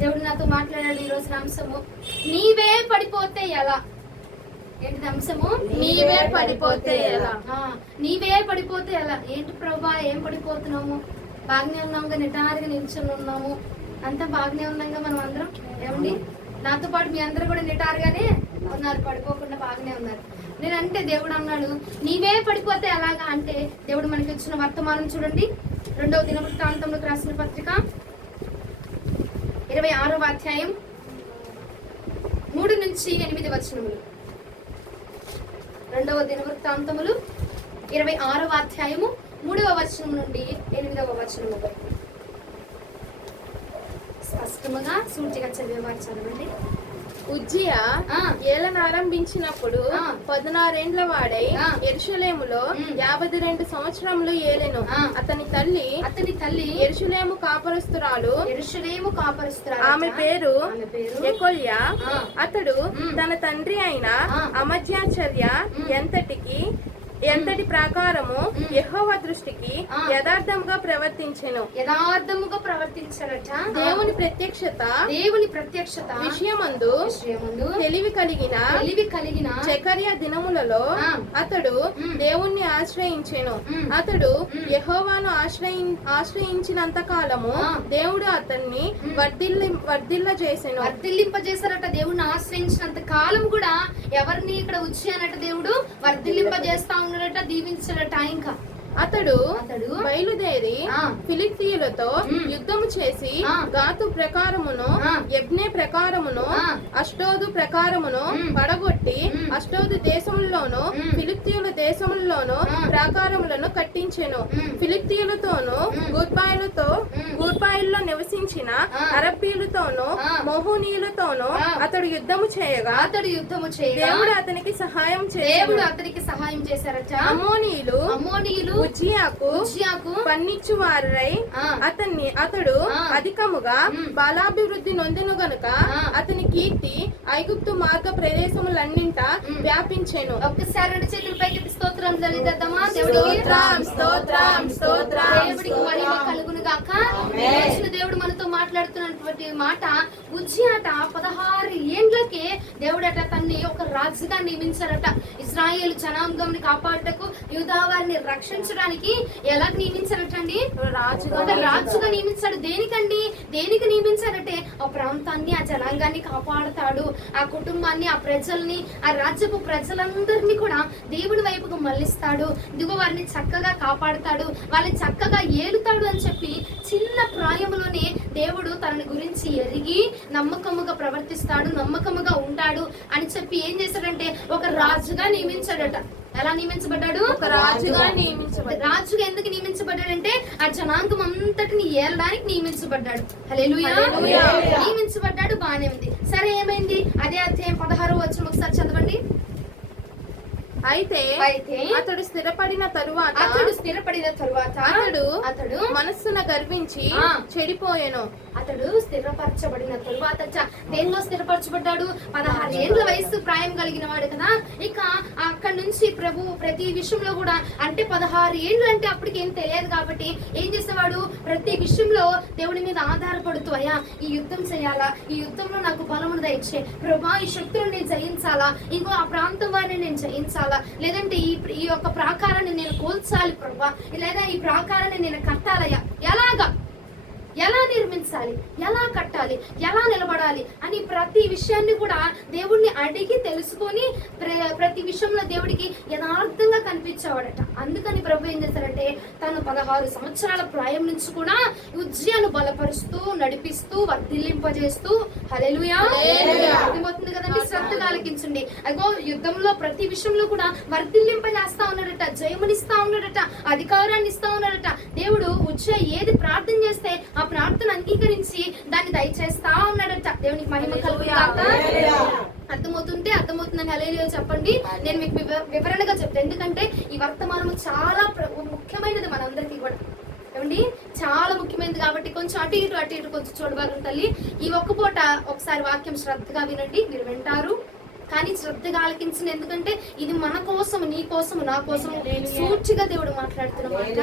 దేవుడు నాతో మాట్లాడాడు ఈ రోజు అంశము, నీవే పడిపోతే ఎలా. ఏంటి అంశము? నీవే పడిపోతే ఎలా. నీవే పడిపోతే ఎలా. ఏంటి ప్రభా, ఏం పడిపోతున్నాము? బాగానే ఉన్నాము, నిటారుగా నిల్చొని ఉన్నాము, అంతా బాగానే ఉన్నాగా మనం అందరం. ఏమండి, నాతో పాటు మీ అందరూ కూడా నిటారుగానే ఉన్నారు, పడిపోకుండా బాగానే ఉన్నారు. నేనంటే దేవుడు అన్నాడు నీవే పడిపోతే ఎలాగా అంటే, దేవుడు మనకి ఇచ్చిన వర్తమానం చూడండి. 2వ దినవృత్తాంతములకు రాసిన పత్రిక 26వ అధ్యాయం 3 నుంచి 8 వచనములు. 2వ దినవృత్తాంతములు 26వ అధ్యాయము 3వ వచనం నుండి 8వ వచనము వరకు స్పష్టముగా సూటిగా చదివేవారు చదవండి. ఉజ్జియా ఏలనారంభించినప్పుడు 16 ఏండ్ల వాడై యెరూషలేములో 52 సంవత్సరములు ఏలెను. అతని తల్లి యెరూషలేము కాపరస్తురాలు. ఆమె పేరు యెకొల్యా. అతడు తన తండ్రి అయిన అమజ్యాచర్య ఎంతటి ప్రకారము యెహోవా దృష్టికి యథార్థముగా ప్రవర్తించాడట. దేవుని ప్రత్యక్షత విషయమందు తెలివి కలిగిన జకర్యా దినములలో అతడు దేవుణ్ణి ఆశ్రయించెను. అతడు యెహోవాను ఆశ్రయించినంత కాలము దేవుడు అతన్ని వర్ధిల్లింపజేశారట. దేవుణ్ణి ఆశ్రయించినంత కాలం కూడా ఎవరిని ఇక్కడ ఉజ్జియానట దేవుడు వర్ధిల్లింపజేస్తా ఉన్నాడట, దీవించాడట. ఇంకా అతడు బయలుదేరి ఫిలిష్తీయులతో యుద్ధము చేసి గాతు ప్రకారమును యబ్నే ప్రకారమును అష్టోదు ప్రకారమును పడగొట్టి అష్టోదు దేశముల్లోను ఫిలిష్తీయుల దేశముల్లోను ప్రాకారములను కట్టించెను. ఫిలిష్తీయులతోను గూర్బాయిల్లో నివసించిన అరబ్బీలతోను మోహనీయులతోను అతడు యుద్ధము చేయగా దేవుడు అతనికి సహాయం చేశారట. అమ్మోనీయులు ఉజ్జియాకు పన్నిచ్చు వారై అతడు అధికముగా బలాభివృద్ధి నొందెను గనుక అతని కీర్తి ఐగుప్తు మార్గ ప్రదేశములన్నింట వ్యాపించెను. ఒక్కసారి 2 చేతుల పైకి స్తోత్రం చదివేద్దామా? దేవుడికి మహిమ కలుగును గాక. దేవుడు మనతో మాట్లాడుతున్నటువంటి మాట, ఉజ్జియాట 16 ఏండ్లకే దేవుడట తన్ని ఒక రాజుగా నియమించారట. ఇశ్రాయేలు జనాంగంని కాపాడటకు, యూదా వారిని రక్షించడానికి ఎలా నియమించారటండి? రాజుగా నియమించాడు. దేనికి నియమించారంటే ఆ ప్రాంతాన్ని, ఆ జనాంగాన్ని కాపాడతాడు. ఆ కుటుంబాన్ని, ఆ ప్రజల్ని, ఆ రాజ్యపు ప్రజలందరినీ కూడా దేవుడి వైపుకు మళ్ళిస్తాడు. ఇదిగో వారిని చక్కగా కాపాడతాడు, వాళ్ళని చక్కగా ఏలుతాడు అని చెప్పి చిన్న ప్రాయంలోనే దేవుడు తనని గురించి ఎరిగి నమ్మకముగా ప్రవర్తిస్తాడు, నమ్మకముగా ఉంటాడు అని చెప్పి ఏం చేశాడంటే ఒక రాజుగా నియమించాడట. ఎలా నియమించబడ్డాడు? ఒక రాజుగా రాజుగా ఎందుకు నియమించబడ్డాడంటే ఆ జనాంగం అంతటిని ఏలడానికి నియమించబడ్డాడు. హల్లెలూయా. నియమించబడ్డాడు, బానే ఉంది. సరే, ఏమైంది? అదే అధ్యాయం 16వ వచనం ఒకసారి చదవండి. అయితే అతడు స్థిరపడిన తరువాత అతడు మనస్సున గర్వించి చెడిపోయెను. అతడు స్థిరపరచబడిన తరువాత దేనిలో స్థిరపరచబడ్డాడు? 16 ఏళ్ల వయసు ప్రాయం కలిగిన వాడు కదా. ఇక అక్కడి నుంచి ప్రభు ప్రతి విషయంలో కూడా, అంటే 16 ఏళ్ళు అంటే అప్పటికి ఏం తెలియదు కాబట్టి ఏం చేసేవాడు? ప్రతి విషయంలో దేవుడి మీద ఆధారపడుతూ, అయ్యా ఈ యుద్ధం చేయాలా, ఈ యుద్ధంలో నాకు బలమును దయచే ప్రభా, ఈ శత్రువుని నేను జయించాలా, ఇంకో ఆ ప్రాంతం వారిని నేను జయించాలా, లేదంటే ఈ యొక్క ప్రాకారాన్ని నేను కోల్చాలి ప్రభా, లేదా ఈ ప్రాకారాన్ని నేను కట్టాలయ్యా, ఎలా నిర్మించాలి, ఎలా కట్టాలి, ఎలా నిలబడాలి అని ప్రతి విషయాన్ని కూడా దేవుడిని అడిగి తెలుసుకొని ప్రతి విషయంలో దేవుడికి యథార్థంగా కనిపించేవాడట. అందుకని ప్రభు ఏం చేశారంటే తను 16 సంవత్సరాల ప్రాయం నుంచి కూడా ఉజ్జియాను బలపరుస్తూ, నడిపిస్తూ, వర్ధిల్లింపజేస్తూ, హల్లెలూయా అర్థమవుతుంది కదండి. శ్రద్ధగా ఆలకించండి. అగో యుద్ధంలో ప్రతి విషయంలో కూడా వర్ధిల్లింపజేస్తా ఉన్నాడట, జయమునిస్తా ఉన్నాడట, అధికారాన్ని ఇస్తా ఉన్నాడట. దేవుడు ఉజ్జియా ఏది ప్రార్థన చేస్తే ఆ ప్రార్థన అంగీకరించి దాన్ని దయచేస్తా ఉన్నాడట. దేవునికి మహిమ కలుగుగాక. అర్థమవుతుందని హల్లెలూయా చెప్పండి. నేను మీకు వివరణగా చెప్తాను, ఎందుకంటే ఈ వర్తమానము చాలా ముఖ్యమైనది మనందరికీ కూడా. ఏమండి, చాలా ముఖ్యమైనది కాబట్టి కొంచెం అటు ఇటు కొంచెం చూడబాగం తల్లి. ఈ ఒక్క పూట ఒకసారి వాక్యం శ్రద్ధగా వినండి, మీరు వింటారు. కానీ శ్రద్ధగా ఆలకించిన, ఎందుకంటే ఇది మన కోసం, నీ కోసం, నా కోసం సూచిగా దేవుడు మాట్లాడుతున్నమాట.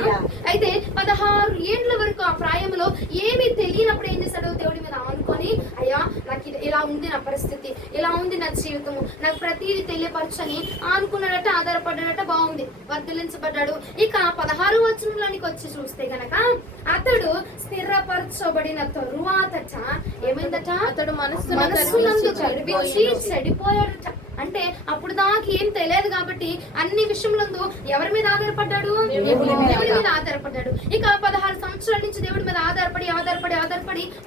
అయితే 16 ఏండ్ల వరకు ఆ ప్రాయంలో ఏమీ తెలియనప్పుడు ఏం చేశాడు, దేవుడి మీద ఆనుకొని, అయ్యా నాకు ఇలా ఉంది నా పరిస్థితి, ఇలా ఉంది నా జీవితము, నాకు ప్రతిదీ తెలియపరచని ఆనుకున్నాడట, ఆధారపడ్డాడట. బాగుంది, వర్ధలించబడ్డాడు. ఇక 16వ వచనంలోనికి వచ్చి చూస్తే గనక అతడు స్థిరపరచబడిన తరువాతట ఏమైందట, అతడు మనస్సునందు గర్వించి చెడిపోయాడట. అంటే అప్పుడు దాకా ఏం తెలియదు కాబట్టి అన్ని విషయంలో ఎవరి మీద ఆధారపడ్డాడు, దేవుడి మీద ఆధారపడ్డాడు. ఇక 16 సంవత్సరాల నుంచి దేవుడి మీద ఆధారపడి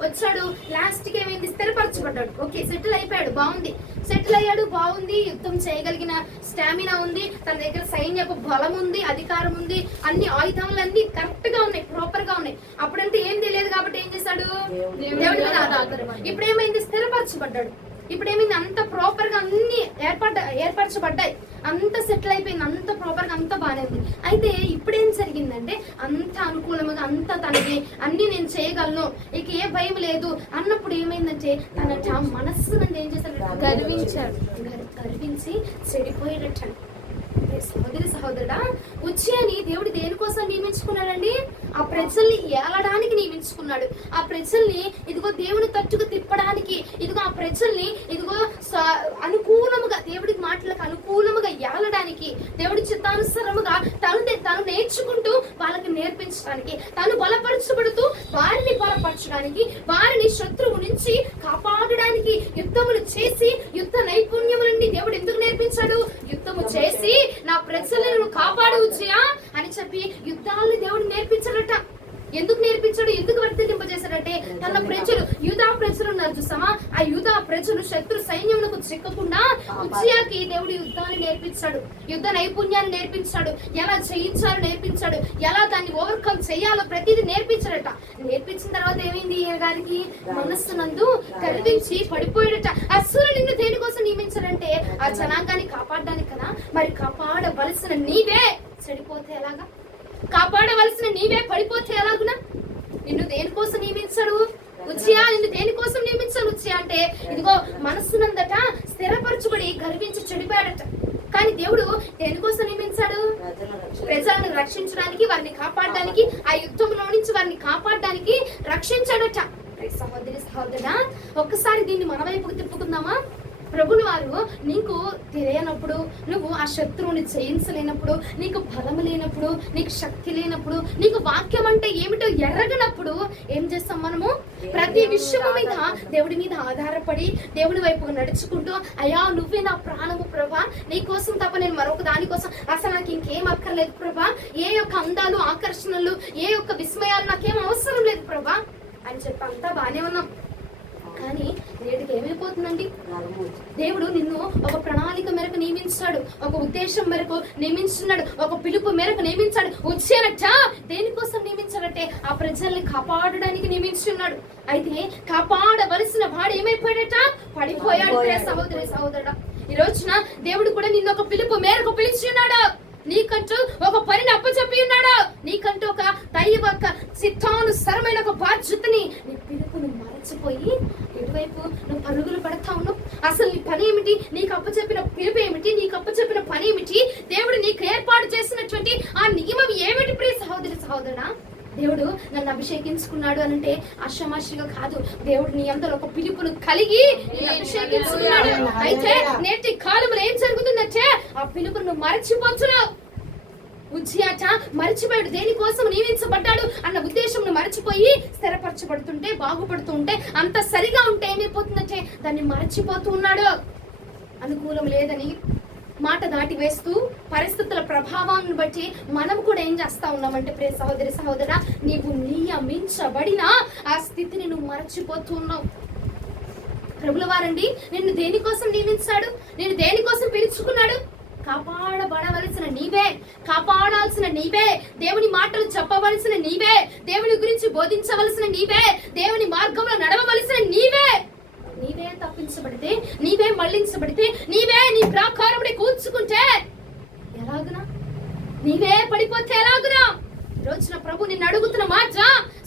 వచ్చాడు. లాస్ట్ కి ఏమైంది, స్థిరపరచబడ్డాడు. ఓకే, సెటిల్ అయిపోయాడు, బాగుంది, సెటిల్ అయ్యాడు, బాగుంది, యుద్ధం చేయగలిగిన స్టామినా ఉంది, తన దగ్గర సైన్యపు బలం ఉంది, అధికారం ఉంది, అన్ని ఆయుధాలు అన్ని కరెక్ట్ గా ఉన్నాయి, ప్రాపర్ గా ఉన్నాయి. అప్పుడంటే ఏం తెలియదు కాబట్టి ఏం చేశాడు, దేవుడి మీద ఆధారపడ్డాడు. ఇప్పుడు ఏమైంది, స్థిరపరచబడ్డాడు. ఇప్పుడు ఏమైంది, అంత ప్రాపర్ గా అన్ని ఏర్పరచబడ్డాయి, అంత సెటిల్ అయిపోయింది, అంత ప్రాపర్ గా అంత బాగానే ఉంది. అయితే ఇప్పుడు ఏం జరిగిందంటే అంత అనుకూలంగా, అంత తనకి అన్ని నేను చేయగలను, ఇక ఏ భయం లేదు అన్నప్పుడు ఏమైందంటే తన మనస్సు నుండి ఏం చేశాడు, గర్వించి చెడిపోయేటట్టు. సహోదరుడా, ఉజ్జియాని దేవుడు దేనికోసం నియమించుకున్నాడండి, ఆ ప్రజల్ని ఏలడానికి నియమించుకున్నాడు. ఆ ప్రజల్ని ఇదిగో దేవుని తట్టుకు తిప్పడానికి, ఇదిగో ఆ ప్రజల్ని ఇదిగో అనుకూలముగా, దేవుడి మాటలకు అనుకూలముగా ఏలడానికి, దేవుడి చిత్తానుసారముగా తను నేర్చుకుంటూ వాళ్ళకి నేర్పించడానికి, తను బలపరచబడుతూ వారిని బలపరచడానికి, వారిని శత్రువు నుంచి కాపాడడానికి, యుద్ధములు చేసి యుద్ధ నైపుణ్యములని దేవుడు ఎందుకు నేర్పించాడు, యుద్ధము చేసి నా ప్రజలను కాపాడు ఉజ్జియా అని చెప్పి యుద్ధాలను దేవుడు నేర్పించాడట. ఎందుకు నేర్పించాడు, ఎందుకు వర్తింపజేశాడంటే తన ప్రజలు, యూదా ప్రజలు ఉన్నారు చూసామా, ఆ యూదా ప్రజలు శత్రు సైన్యములకు చిక్కకుండా ఉజ్జియాకి దేవుడు యుద్ధాన్ని నేర్పించాడు, యుద్ధ నైపుణ్యాన్ని నేర్పించాడు, ఎలా జయించాలో నేర్పించాడు, ఎలా దాన్ని ఓవర్కమ్ చేయాలో ప్రతిదీ నేర్పించాడట. నేర్పించిన తర్వాత ఏమైంది, గారికి మనస్సునందు గర్వించి పడిపోయాడట. అసలు నిన్ను దేనికోసం నియమించాడంటే ఆ జనాంగాన్ని కాపాడడానికి కదా. మరి కాపాడవలసిన నీవే చెడిపోతే ఎలాగా, కాపాడవలసిన నీవే పడిపోతే ఎలాగునా? నిన్ను దేనికోసం నియమించాడు ఉజ్జియా, నిన్ను దేనికోసం నియమించాడు ఉజ్జియా అంటే ఇదిగో మనస్సునందట స్థిరపరచుబడి గర్వించి చెడిపోయాడట. కానీ దేవుడు దేనికోసం నియమించాడు, ప్రజలను రక్షించడానికి, వారిని కాపాడడానికి, ఆ యుద్ధంలో నుంచి వారిని కాపాడడానికి రక్షించాడట. సహోదరుడా, ఒక్కసారి దీన్ని మన వైపుకు తిప్పుకుందామా. ప్రభులు వారు నీకు తెలియనప్పుడు, నువ్వు ఆ శత్రువుని జయించలేనప్పుడు, నీకు బలం లేనప్పుడు, నీకు శక్తి లేనప్పుడు, నీకు వాక్యం అంటే ఏమిటో ఎరగనప్పుడు ఏం చేస్తాం మనము, ప్రతి విషయము మీద దేవుడి మీద ఆధారపడి దేవుడి వైపు నడుచుకుంటూ, అయ్యా నువ్వే నా ప్రాణము ప్రభా, నీ కోసం తప్ప నేను మరొక దానికోసం అసలు నాకు ఇంకేం అక్కర్లేదు ప్రభా, ఏ యొక్క అందాలు, ఆకర్షణలు, ఏ యొక్క విస్మయాలు నాకేం అవసరం లేదు ప్రభా అని చెప్పి అంతా బాగానే ఉన్నాం. కానీ నేటికి ఏమైపోతుందండి, దేవుడు నిన్ను ఒక ప్రణాళిక మేరకు నియమించాడు, ఒక ఉద్దేశం మేరకు నియమించున్నాడు, ఒక పిలుపు మేరకు నియమించాడు. వచ్చేనట దేనికోసం నియమించాడంటే ఆ ప్రజల్ని కాపాడడానికి నియమించున్నాడు. అయితే కాపాడవలసిన వాడు ఏమైపోయాడట, పడిపోయాడు. సహోదరుడా, ఈ రోజున దేవుడు కూడా నిన్ను ఒక పిలుపు మేరకు పిలిచిన్నాడు. నీకంటూ ఒక పనిని అప్పచెప్పి ఉన్నాడు. నీకంటూ ఒక దైవ చిత్తానుసరమైన ఒక బాధ్యతని, నీ పిలుపును మరచిపోయి ఎటువైపు నువ్వు పరుగులు పడతా ఉన్నావు. అసలు నీ పని ఏమిటి, నీకు అప్పచెప్పిన పిలుపు ఏమిటి, నీకు అప్పచెప్పిన పని ఏమిటి, దేవుడు నీకు ఏర్పాటు చేసినటువంటి ఆ నియమం ఏమిటి? ప్రియ సహోదరుడా, దేవుడు నన్ను అభిషేకించుకున్నాడు అనంటే ఆషామాషిగా కాదు. దేవుడు నీ అందరూ ఒక పిలుపును కలిగి అభిషేకించుకున్నాడు. అయితే నేటి కాలంలో ఏం జరుగుతుందంటే ఆ పిలుపును నువ్వు మరచిపోతున్నావు. ఉజ్జియాట మర్చిపోయాడు, దేనికోసం నియమించబడ్డాడు అన్న ఉద్దేశం మర్చిపోయి స్థిరపరచబడుతుంటే, బాగుపడుతుంటే, అంత సరిగా ఉంటే ఏమైపోతుందంటే దాన్ని మర్చిపోతూ ఉన్నాడు. అనుకూలం లేదని మాట దాటి వేస్తూ పరిస్థితుల ప్రభావాన్ని బట్టి మనం కూడా ఏం చేస్తా ఉన్నామంటే ప్రియ సహోదరా, నీవు నియమించబడిన ఆ స్థితిని నువ్వు మరచిపోతూ ఉన్నావు. ప్రభుల వారండి నిన్ను దేనికోసం నియమించాడు, నిన్ను దేనికోసం పిలుచుకున్నాడు? కాపాడబడవలసిన నీవే, కాపాడాల్సిన నీవే, దేవుని మాటలు చెప్పవలసిన నీవే, దేవుని గురించి బోధించవలసిన నీవే, దేవుని మార్గంలో నడవవలసిన నీవే. నీవే తప్పించబడితే, నీవే మళ్లించబడితే, నీవే నీ ప్రాకారముడి కూర్చుకుంటే ఎలాగునా? నీవే పడిపోతే ఎలాగునా? రోజున ప్రభు నిన్ను అడుగుతున్న మాట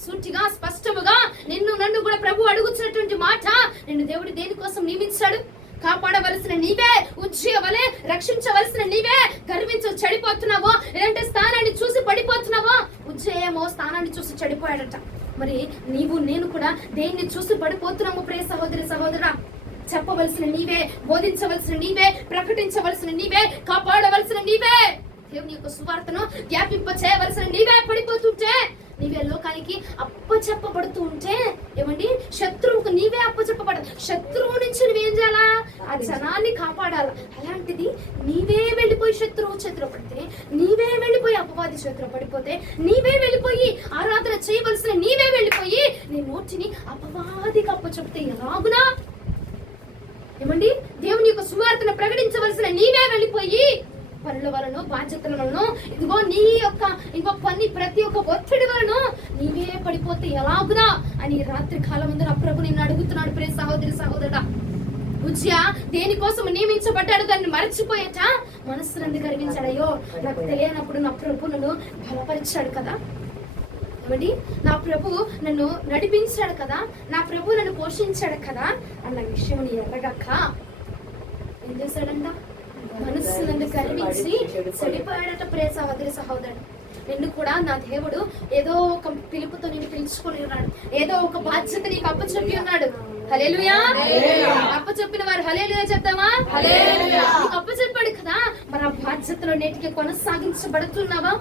సూటిగా, స్పష్టముగా, నన్ను కూడా ప్రభు అడుగుతున్నటువంటి మాట, నిన్ను దేవుడు దేనికోసం నియమించాడు? కాపాడవలసిన నీవే, ఉజ్జియ వలె రక్షించవలసిన నీవే గర్వించి చెడిపోతున్నావో, లేదంటే స్థానాన్ని చూసి పడిపోతున్నావో. ఉజ్జియ ఏమో స్థానాన్ని చూసి చెడిపోయాడట. మరి నీవు నేను కూడా దేన్ని చూసి పడిపోతున్నాము ప్రియ సహోదరి సహోదరా? చెప్పవలసిన నీవే, బోధించవలసిన నీవే, ప్రకటించవలసిన నీవే, కాపాడవలసిన నీవే, దేవుని యొక్క సువార్తను వ్యాపింప చేయవలసిన నీవే పడిపోతుంటే, నీవే లోకానికి అప్పచెప్పబడుతూ ఉంటే, ఏమండి శత్రువుకు నీవే అప్పచెప్పబడదు. శత్రువు నుంచి నువ్వేం చేయాలా? ఆ జనాన్ని కాపాడాల. అలాంటిది నీవే వెళ్ళిపోయి శత్రువు చేతిలో పడితే, నీవే వెళ్ళిపోయి అపవాది చేతిలో పడిపోతే, నీవే వెళ్ళిపోయి ఆరాధన చేయవలసిన నీవే వెళ్ళిపోయి నీ నోటిని అపవాదికి అప్పచెప్తే ఎలాగునా? ఏమండి దేవుని యొక్క సువార్తను ప్రకటించవలసిన నీవే వెళ్ళిపోయి పనుల వలన, బాధ్యతల వలన, ఇదిగో నీ యొక్క ఇంకో పని ప్రతి ఒక్క ఒత్తిడి వలన నీవే పడిపోతే ఎలాగునా అని రాత్రి కాలం ముందు నా ప్రభు నిన్ను అడుగుతున్నాడు ప్రియ సహోదరి సహోదరుడా. ఉజ్జియా దేనికోసం నియమించబడ్డాడు, దాన్ని మరచిపోయేట మనస్సునందు గర్వించాడయ్యో నాకు తెలియనప్పుడు నా ప్రభు నన్ను బలపరిచాడు కదా, ఏమండి నా ప్రభు నన్ను నడిపించాడు కదా, నా ప్రభు నన్ను పోషించాడు కదా అన్న విషయం నీ ఎరగక ఏం చేశాడంట? మనస్సు నన్ను గర్వించి చెడిపోయాడట ప్రియ సహోదరి సహోదరుడు. నిన్ను కూడా నా దేవుడు ఏదో ఒక పిలుపుతో నేను పిలుచుకొని ఉన్నాడు, ఏదో ఒక బాధ్యత నీకు అప్పచెప్పి ఉన్నాడు. హల్లెలూయా. అప్పచెప్పిన వారు హల్లెలూయా చెప్తామా? నీకు అప్పచెప్పాడు కదా, మరి ఆ బాధ్యతలో నేటికి కొనసాగించబడుతున్నావా?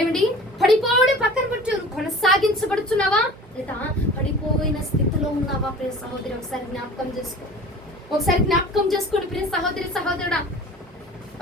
ఏమిటి పడిపోవడం పక్కన పెట్టు, కొనసాగించబడుతున్నావా లేదా పడిపోయిన స్థితిలో ఉన్నావా ప్రియ సహోదరి? ఒకసారి జ్ఞాపకం చేసుకో, ఒకసారి జ్ఞాపకం చేసుకోండి ప్రియ సహోదరి సహోదరుడా.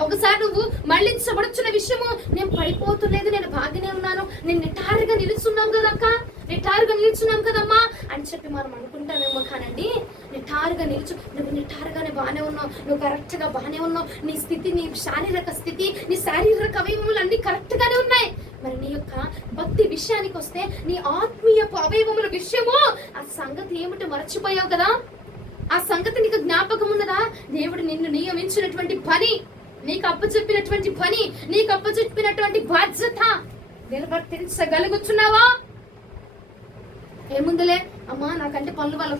ఒకసారి నువ్వు మళ్ళించబడుచున్న విషయము, నేను పడిపోతులేదు, నేను బాగానే ఉన్నాను, నేను నిటారుగా నిలుచున్నాం కదక్క, నిటారుగా నిలుచున్నాం కదమ్మా అని చెప్పి మనం అనుకుంటామేమో. కానండి నిటారుగా నువ్వు నిటారుగానే బాగానే ఉన్నావు, నువ్వు కరెక్ట్ గా బాగానే ఉన్నావు, నీ స్థితి, నీ శారీరక స్థితి, నీ శారీరక అవయవములు అన్ని కరెక్ట్ గానే ఉన్నాయి. మరి నీ యొక్క భక్తి విషయానికి వస్తే, నీ ఆత్మీయ అవయవముల విషయము, ఆ సంగతి ఏమిటో మర్చిపోయావు కదా. ఆ సంగతి నీకు జ్ఞాపకం ఉన్నదా? దేవుడు నిన్ను నియమించినటువంటి పని, నీకు అప్పచెప్పినటువంటి పని, నీకు అప్పచెప్పినటువంటి బాధ్యత నిర్వర్తించగలుగుతున్నావా? ఏముందులే అమ్మా నాకంటే పనుల వల్ల